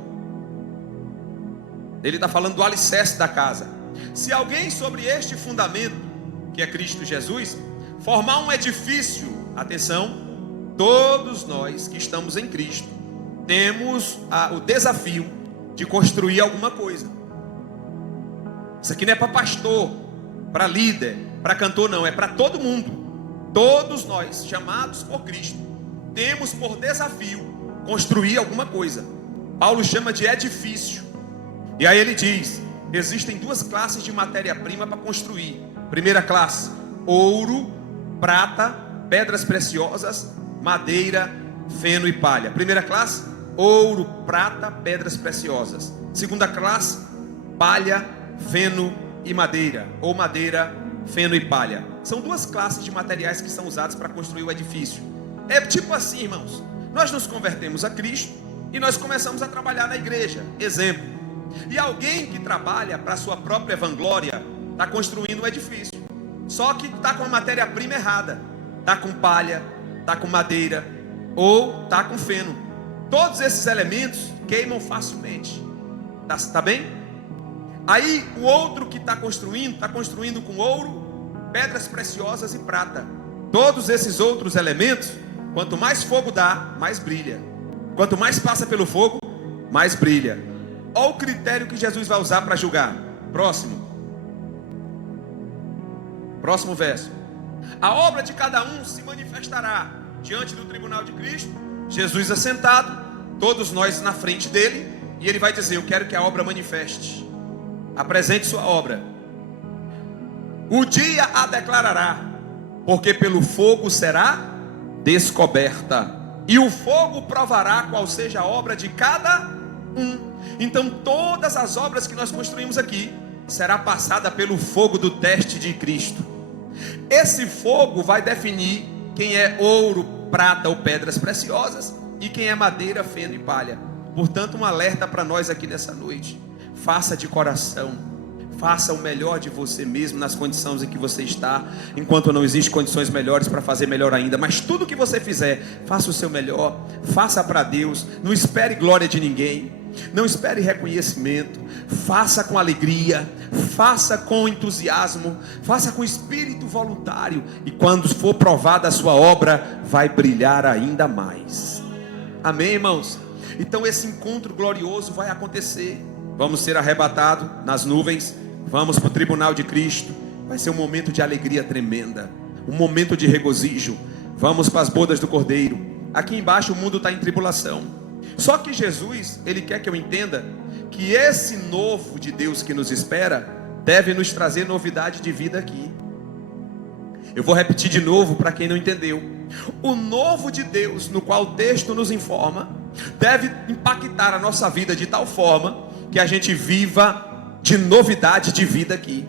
ele está falando do alicerce da casa. Se alguém sobre este fundamento, que é Cristo Jesus, formar um edifício, atenção, todos nós que estamos em Cristo temos o desafio de construir alguma coisa. Isso aqui não é para pastor, para líder, para cantor, não, é para todo mundo. Todos nós, chamados por Cristo, temos por desafio construir alguma coisa. Paulo chama de edifício. E aí ele diz: existem duas classes de matéria-prima para construir. Primeira classe: ouro, prata, pedras preciosas, madeira, feno e palha. Primeira classe: ouro, prata, pedras preciosas. Segunda classe: palha, feno e madeira, ou madeira, feno e palha. São duas classes de materiais que são usados para construir o edifício. É tipo assim, irmãos: nós nos convertemos a Cristo e nós começamos a trabalhar na igreja. Exemplo: e alguém que trabalha para a sua própria vanglória está construindo um edifício, só que está com a matéria-prima errada, está com palha, está com madeira ou está com feno. Todos esses elementos queimam facilmente. Tá bem? Aí o outro que está construindo com ouro, pedras preciosas e prata. Todos esses outros elementos, quanto mais fogo dá, mais brilha. Quanto mais passa pelo fogo, mais brilha. Olha o critério que Jesus vai usar para julgar. Próximo verso. A obra de cada um se manifestará diante do tribunal de Cristo. Jesus assentado, todos nós na frente dele, e ele vai dizer: eu quero que a obra manifeste. Apresente sua obra. O dia a declarará, porque pelo fogo será descoberta, e o fogo provará qual seja a obra de cada um. Então todas as obras que nós construímos aqui será passada pelo fogo do teste de Cristo. Esse fogo vai definir quem é ouro, prata ou pedras preciosas e quem é madeira, feno e palha. Portanto, um alerta para nós aqui nessa noite: faça de coração, faça o melhor de você mesmo nas condições em que você está, enquanto não existem condições melhores para fazer melhor ainda. Mas tudo que você fizer, faça o seu melhor, faça para Deus. Não espere glória de ninguém, não espere reconhecimento. Faça com alegria, faça com entusiasmo, faça com espírito voluntário, e quando for provada a sua obra, vai brilhar ainda mais. Amém, irmãos? Então esse encontro glorioso vai acontecer. Vamos ser arrebatados nas nuvens, vamos para o tribunal de Cristo. Vai ser um momento de alegria tremenda, um momento de regozijo. Vamos para as bodas do Cordeiro. Aqui embaixo o mundo está em tribulação. Só que Jesus, ele quer que eu entenda que esse novo de Deus que nos espera deve nos trazer novidade de vida aqui. Eu vou repetir de novo para quem não entendeu. O novo de Deus, no qual o texto nos informa, deve impactar a nossa vida de tal forma que a gente viva de novidade de vida aqui.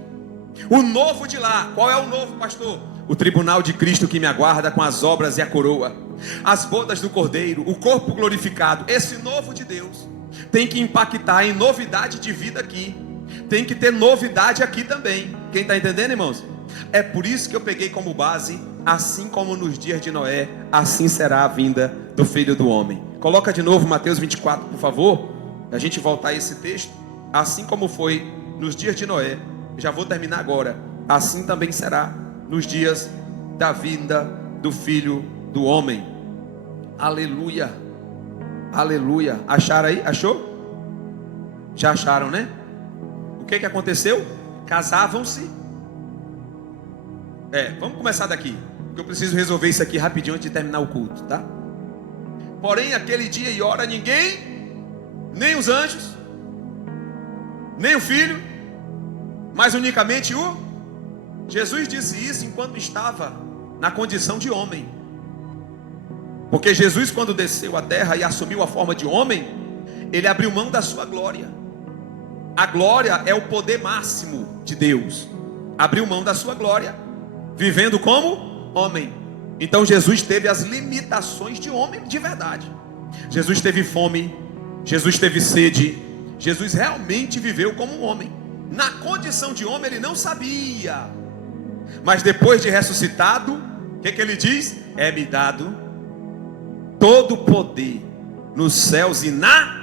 O novo de lá, qual é o novo, pastor? O tribunal de Cristo que me aguarda com as obras e a coroa, as bodas do Cordeiro, o corpo glorificado. Esse novo de Deus tem que impactar em novidade de vida aqui. Tem que ter novidade aqui também. Quem está entendendo, irmãos? É por isso que eu peguei como base: assim como nos dias de Noé, assim será a vinda do Filho do Homem. Coloca de novo Mateus 24, por favor, a gente voltar a esse texto. Assim como foi nos dias de Noé, já vou terminar agora, assim também será nos dias da vinda do Filho do Homem. Aleluia, aleluia. Acharam aí? Achou? Já acharam, né? O que aconteceu? Casavam-se. Vamos começar daqui, porque eu preciso resolver isso aqui rapidinho antes de terminar o culto, tá? Porém, aquele dia e hora ninguém, nem os anjos, nem o Filho, mas unicamente o... Jesus disse isso enquanto estava na condição de homem. Porque Jesus, quando desceu à terra e assumiu a forma de homem, ele abriu mão da sua glória. A glória é o poder máximo de Deus. Abriu mão da sua glória, vivendo como homem. Então Jesus teve as limitações de homem de verdade. Jesus teve fome, Jesus teve sede. Jesus realmente viveu como um homem. Na condição de homem ele não sabia, mas depois de ressuscitado, o que ele diz? É-me dado todo o poder nos céus e na...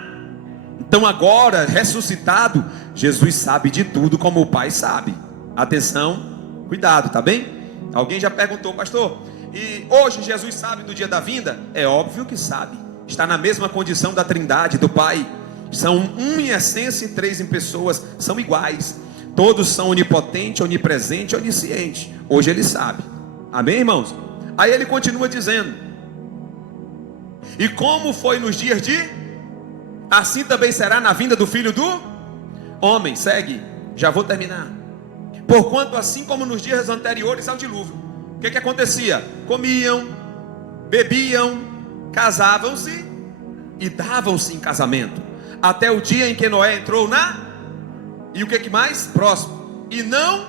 Então agora, ressuscitado, Jesus sabe de tudo como o Pai sabe. Atenção, cuidado, tá bem? Alguém já perguntou: pastor, e hoje Jesus sabe do dia da vinda? É óbvio que sabe. Está na mesma condição da Trindade, do Pai. São um em essência e três em pessoas. São iguais. Todos são onipotente, onipresente, onisciente. Hoje ele sabe. Amém, irmãos? Aí ele continua dizendo: e como foi nos dias de... assim também será na vinda do Filho do Homem. Segue, já vou terminar. Porquanto assim como nos dias anteriores ao dilúvio, o que acontecia? Comiam, bebiam, casavam-se e davam-se em casamento, até o dia em que Noé entrou na... E o que mais? Próximo. E não,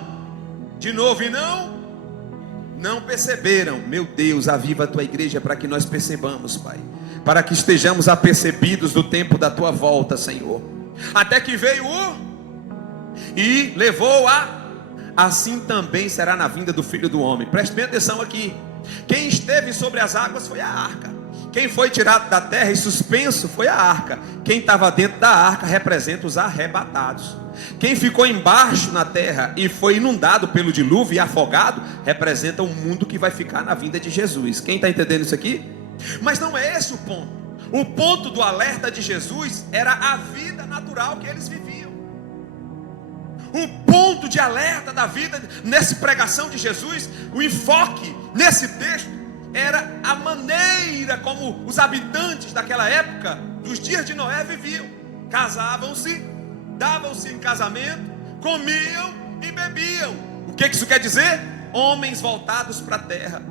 de novo, e não perceberam. Meu Deus, aviva a tua igreja para que nós percebamos, Pai, para que estejamos apercebidos do tempo da tua volta, Senhor. Até que veio e levou assim também será na vinda do Filho do Homem. Preste bem atenção aqui. Quem esteve sobre as águas foi a arca. Quem foi tirado da terra e suspenso foi a arca. Quem estava dentro da arca representa os arrebatados. Quem ficou embaixo na terra e foi inundado pelo dilúvio e afogado representa o mundo que vai ficar na vinda de Jesus. Quem está entendendo isso aqui? Mas não é esse o ponto. O ponto do alerta de Jesus era a vida natural que eles viviam. O ponto de alerta da vida nessa pregação de Jesus, o enfoque nesse texto era a maneira como os habitantes daquela época, dos dias de Noé, viviam. Casavam-se, davam-se em casamento, comiam e bebiam. O que isso quer dizer? Homens voltados para a terra,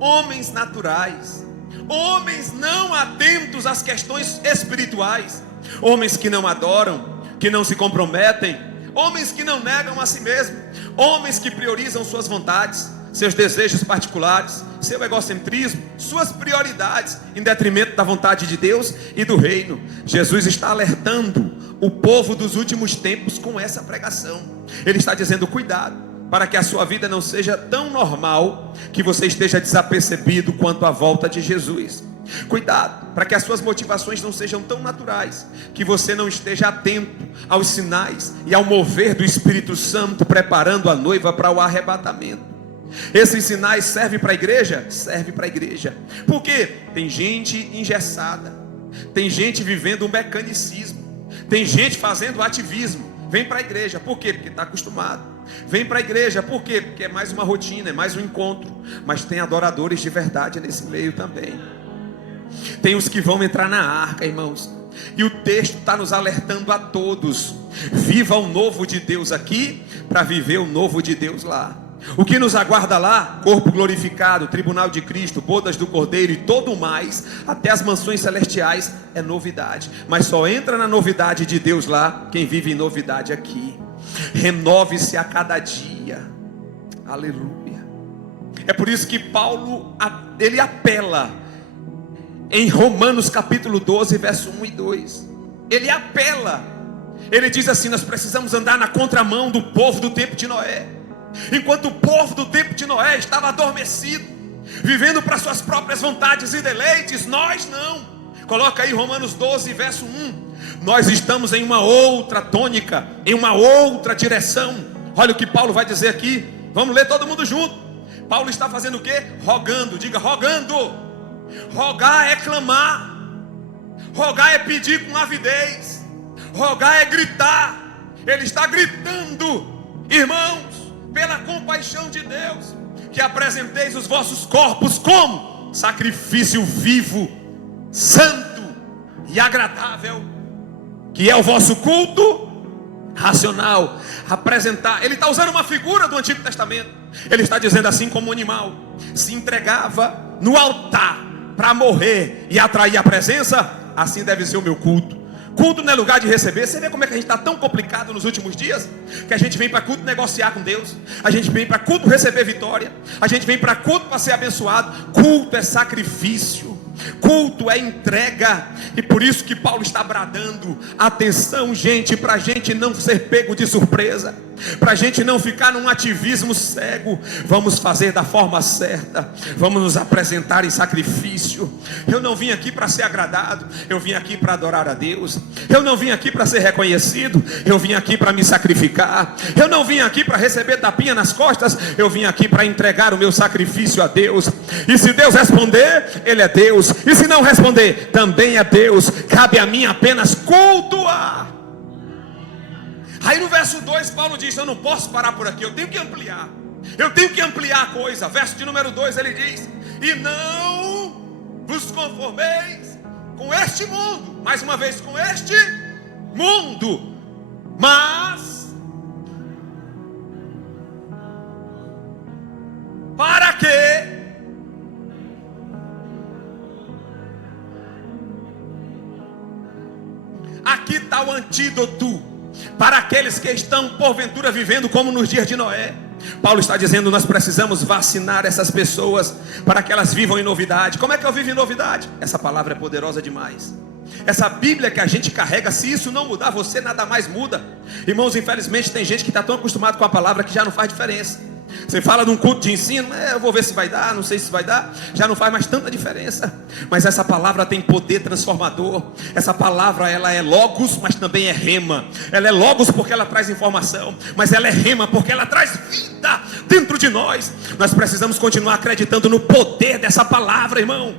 homens naturais, homens não atentos às questões espirituais, homens que não adoram, que não se comprometem, homens que não negam a si mesmo, homens que priorizam suas vontades, seus desejos particulares, seu egocentrismo, suas prioridades, em detrimento da vontade de Deus e do reino. Jesus está alertando o povo dos últimos tempos com essa pregação. Ele está dizendo: cuidado, para que a sua vida não seja tão normal que você esteja desapercebido quanto à volta de Jesus. Cuidado, para que as suas motivações não sejam tão naturais que você não esteja atento aos sinais e ao mover do Espírito Santo, preparando a noiva para o arrebatamento. Esses sinais servem para a igreja? Serve para a igreja. Por quê? Tem gente engessada, tem gente vivendo um mecanicismo, tem gente fazendo ativismo. Vem para a igreja, por quê? Porque está acostumado. Vem para a igreja, por quê? Porque é mais uma rotina, é mais um encontro. Mas tem adoradores de verdade nesse meio também. Tem os que vão entrar na arca, irmãos. E o texto está nos alertando a todos: viva o novo de Deus aqui, para viver o novo de Deus lá. O que nos aguarda lá? Corpo glorificado, tribunal de Cristo, bodas do Cordeiro e todo o mais, até as mansões celestiais, é novidade. Mas só entra na novidade de Deus lá quem vive em novidade aqui. Renove-se a cada dia. Aleluia. É por isso que Paulo, ele apela em Romanos capítulo 12, verso 1 e 2. Ele apela. Ele diz assim: nós precisamos andar na contramão do povo do tempo de Noé. Enquanto o povo do tempo de Noé estava adormecido, vivendo para suas próprias vontades e deleites, nós não. Coloca aí Romanos 12, verso 1. Nós estamos em uma outra tônica, em uma outra direção. Olha o que Paulo vai dizer aqui. Vamos ler todo mundo junto. Paulo está fazendo o quê? Rogando. Diga: rogando. Rogar é clamar, rogar é pedir com avidez, rogar é gritar. Ele está gritando: irmãos, pela compaixão de Deus, que apresenteis os vossos corpos como sacrifício vivo, santo e agradável, que é o vosso culto racional. Apresentar. Ele está usando uma figura do Antigo Testamento. Ele está dizendo: assim como o animal se entregava no altar para morrer e atrair a presença, assim deve ser o meu culto. Culto não é lugar de receber. Você vê como é que a gente está tão complicado nos últimos dias? Que a gente vem para culto negociar com Deus, a gente vem para culto receber vitória, a gente vem para culto para ser abençoado. Culto é sacrifício, culto é entrega. E por isso que Paulo está bradando: atenção, gente, para a gente não ser pego de surpresa, para a gente não ficar num ativismo cego. Vamos fazer da forma certa, vamos nos apresentar em sacrifício. Eu não vim aqui para ser agradado, eu vim aqui para adorar a Deus. Eu não vim aqui para ser reconhecido, eu vim aqui para me sacrificar. Eu não vim aqui para receber tapinha nas costas, eu vim aqui para entregar o meu sacrifício a Deus. E se Deus responder, Ele é Deus, e se não responder, também é Deus. Cabe a mim apenas cultuar. Aí no verso 2 Paulo diz: eu não posso parar por aqui, eu tenho que ampliar. Eu tenho que ampliar a coisa. Verso de número 2 ele diz: e não vos conformeis com este mundo, mais uma vez com este mundo, mas para que aqui está o antídoto para aqueles que estão porventura vivendo como nos dias de Noé. Paulo está dizendo: nós precisamos vacinar essas pessoas para que elas vivam em novidade. Como é que eu vivo em novidade? Essa palavra é poderosa demais. Essa Bíblia que a gente carrega, se isso não mudar você, nada mais muda. Irmãos, infelizmente tem gente que está tão acostumado com a palavra que já não faz diferença. Você fala de um culto de ensino, eu vou ver se vai dar, não sei se vai dar, já não faz mais tanta diferença. Mas essa palavra tem poder transformador. Essa palavra, ela é logos, mas também é rema. Ela é logos porque ela traz informação, mas ela é rema porque ela traz vida dentro de nós. Nós precisamos continuar acreditando no poder dessa palavra, irmão.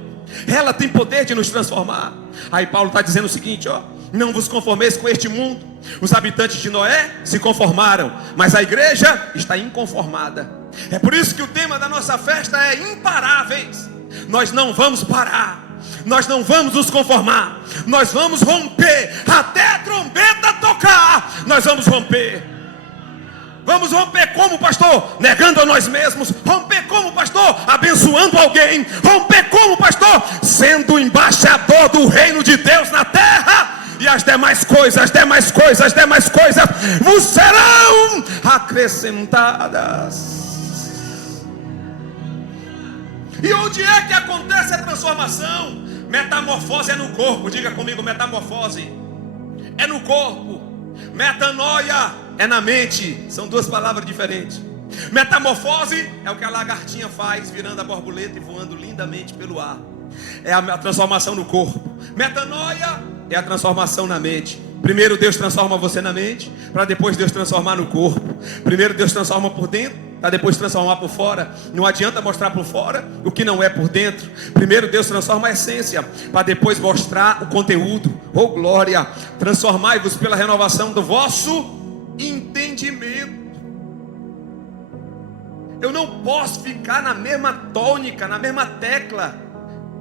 Ela tem poder de nos transformar. Aí Paulo está dizendo o seguinte, não vos conformeis com este mundo. Os habitantes de Noé se conformaram, mas a igreja está inconformada. É por isso que o tema da nossa festa é imparáveis. Nós não vamos parar, nós não vamos nos conformar, nós vamos romper até a trombeta tocar. Nós vamos romper. Vamos romper como, pastor? Negando a nós mesmos. Romper como, pastor? Abençoando alguém. Romper como, pastor? Sendo embaixador do reino de Deus na terra. E as demais coisas vos serão acrescentadas. E onde é que acontece a transformação? Metamorfose é no corpo. Diga comigo, metamorfose é no corpo. Metanoia é na mente. São duas palavras diferentes. Metamorfose é o que a lagartinha faz, virando a borboleta e voando lindamente pelo ar. É a transformação no corpo. Metanoia é a transformação na mente. Primeiro Deus transforma você na mente, para depois Deus transformar no corpo. Primeiro Deus transforma por dentro, para depois transformar por fora. Não adianta mostrar por fora o que não é por dentro. Primeiro Deus transforma a essência, para depois mostrar o conteúdo. Oh glória! Transformai-vos pela renovação do vosso entendimento. Eu não posso ficar na mesma tônica, na mesma tecla.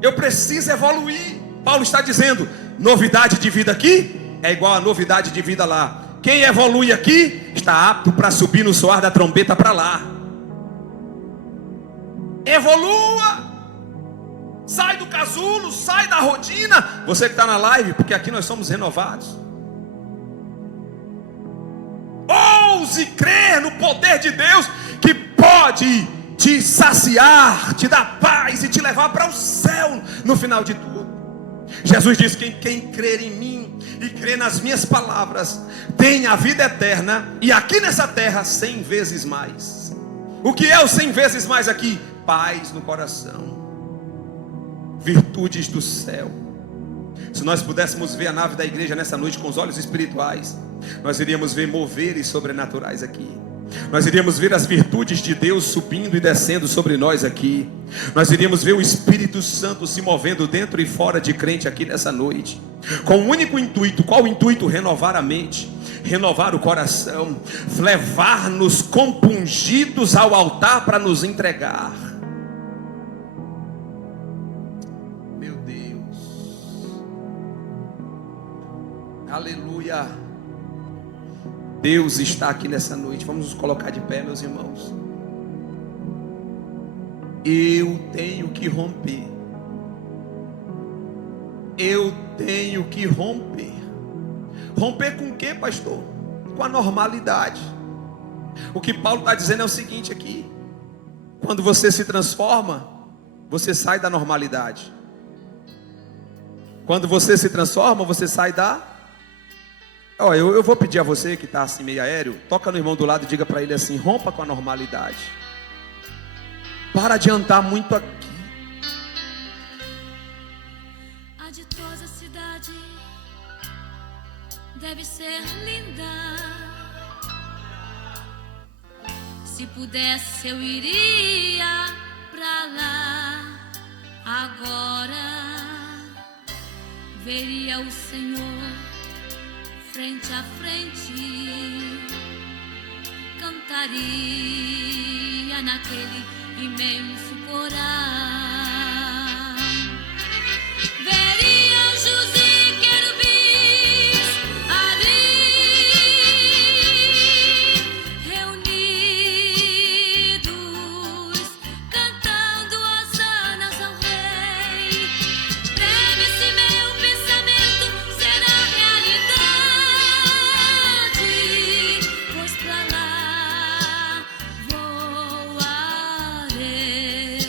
Eu preciso evoluir. Paulo está dizendo: novidade de vida aqui é igual a novidade de vida lá. Quem evolui aqui está apto para subir no soar da trombeta para lá. Evolua. Sai do casulo, sai da rotina. Você que está na live, porque aqui nós somos renovados. Ouse crer no poder de Deus, que pode te saciar, te dar paz e te levar para o céu no final de tudo. Jesus diz: quem crer em mim e crer nas minhas palavras tem a vida eterna, e aqui nessa terra 100 vezes mais. O que é o 100 vezes mais aqui? Paz no coração, virtudes do céu. Se nós pudéssemos ver a nave da igreja nessa noite com os olhos espirituais, nós iríamos ver moveres sobrenaturais aqui. Nós iríamos ver as virtudes de Deus subindo e descendo sobre nós aqui. Nós iríamos ver o Espírito Santo se movendo dentro e fora de crente aqui nessa noite, com um único intuito. Qual o intuito? Renovar a mente, renovar o coração, levar-nos compungidos ao altar para nos entregar. Meu Deus, aleluia. Deus está aqui nessa noite. Vamos nos colocar de pé, meus irmãos. Eu tenho que romper. Eu tenho que romper. Romper com o que, pastor? Com a normalidade. O que Paulo está dizendo é o seguinte aqui: quando você se transforma, você sai da normalidade. Quando você se transforma, você sai da... Eu vou pedir a você que está assim meio aéreo, toca no irmão do lado e diga para ele assim: rompa com a normalidade. Para de andar muito aqui. A ditosa cidade deve ser linda. Se pudesse eu iria pra lá agora. Veria o Senhor frente a frente, cantaria naquele imenso coral, veria anjos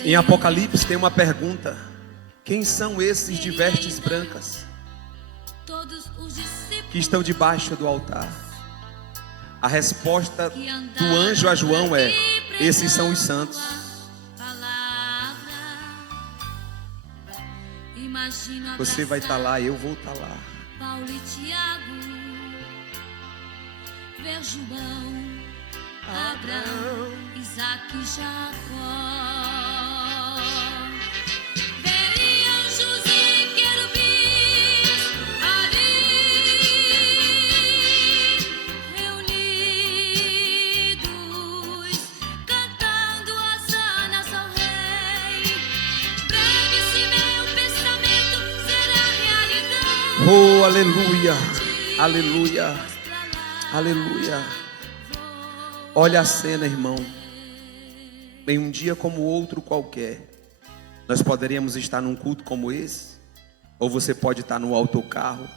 Em Apocalipse tem uma pergunta: quem são esses de vestes brancas todos os discípulos que estão debaixo do altar? A resposta do anjo a João é: esses são os santos. Você vai estar lá, eu vou estar lá. Paulo e Tiago, ver João, Abraão, Isaac e Jacó. Ver anjos e querubins ali reunidos, cantando hosanas ao Rei. Breve se meu pensamento será realidade. Oh, aleluia, aleluia, aleluia. Olha a cena, irmão. Em um dia como outro qualquer, nós poderíamos estar num culto como esse, ou você pode estar no autocarro,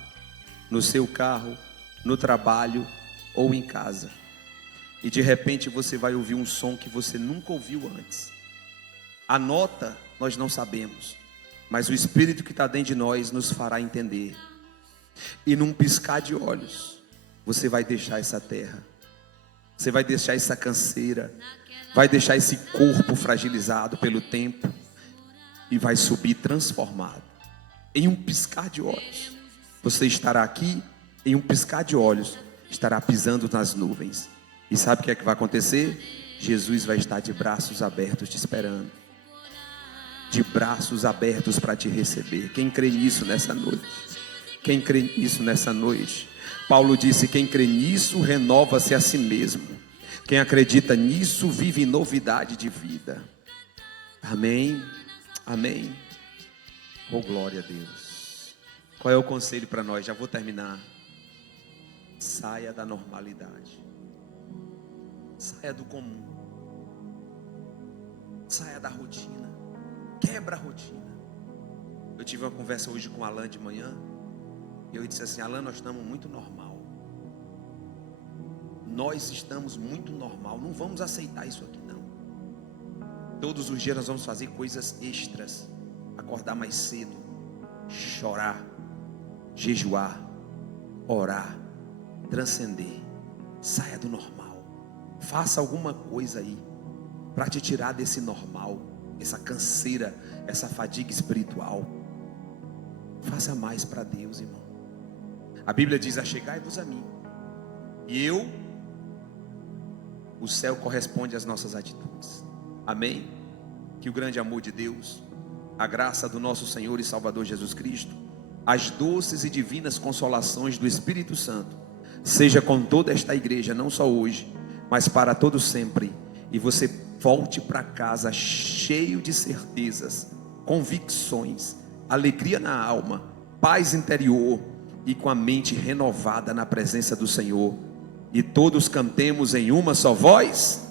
no seu carro, no trabalho ou em casa. E de repente você vai ouvir um som que você nunca ouviu antes. A nota nós não sabemos, mas o Espírito que está dentro de nós nos fará entender. E num piscar de olhos, você vai deixar essa terra. Você vai deixar essa canseira, vai deixar esse corpo fragilizado pelo tempo e vai subir transformado. Em um piscar de olhos, você estará aqui, em um piscar de olhos, estará pisando nas nuvens. E sabe o que é que vai acontecer? Jesus vai estar de braços abertos te esperando. De braços abertos para te receber. Quem crê nisso nessa noite? Quem crê nisso nessa noite? Paulo disse: quem crê nisso renova-se a si mesmo. Quem acredita nisso vive em novidade de vida. Amém, amém. Oh, glória a Deus. Qual é o conselho para nós? Já vou terminar. Saia da normalidade. Saia do comum. Saia da rotina. Quebra a rotina. Eu tive uma conversa hoje com o Alan de manhã. Eu disse assim: Alan, nós estamos muito normal. Nós estamos muito normal. Não vamos aceitar isso aqui não. Todos os dias nós vamos fazer coisas extras. Acordar mais cedo, chorar, jejuar, orar, transcender. Saia do normal. Faça alguma coisa aí para te tirar desse normal, essa canseira, essa fadiga espiritual. Faça mais para Deus, irmão. A Bíblia diz: achegai-vos a mim, e eu, o céu corresponde às nossas atitudes. Amém? Que o grande amor de Deus, a graça do nosso Senhor e Salvador Jesus Cristo, as doces e divinas consolações do Espírito Santo, seja com toda esta igreja, não só hoje, mas para todo sempre. E você volte para casa cheio de certezas, convicções, alegria na alma, paz interior e com a mente renovada na presença do Senhor. E todos cantemos em uma só voz.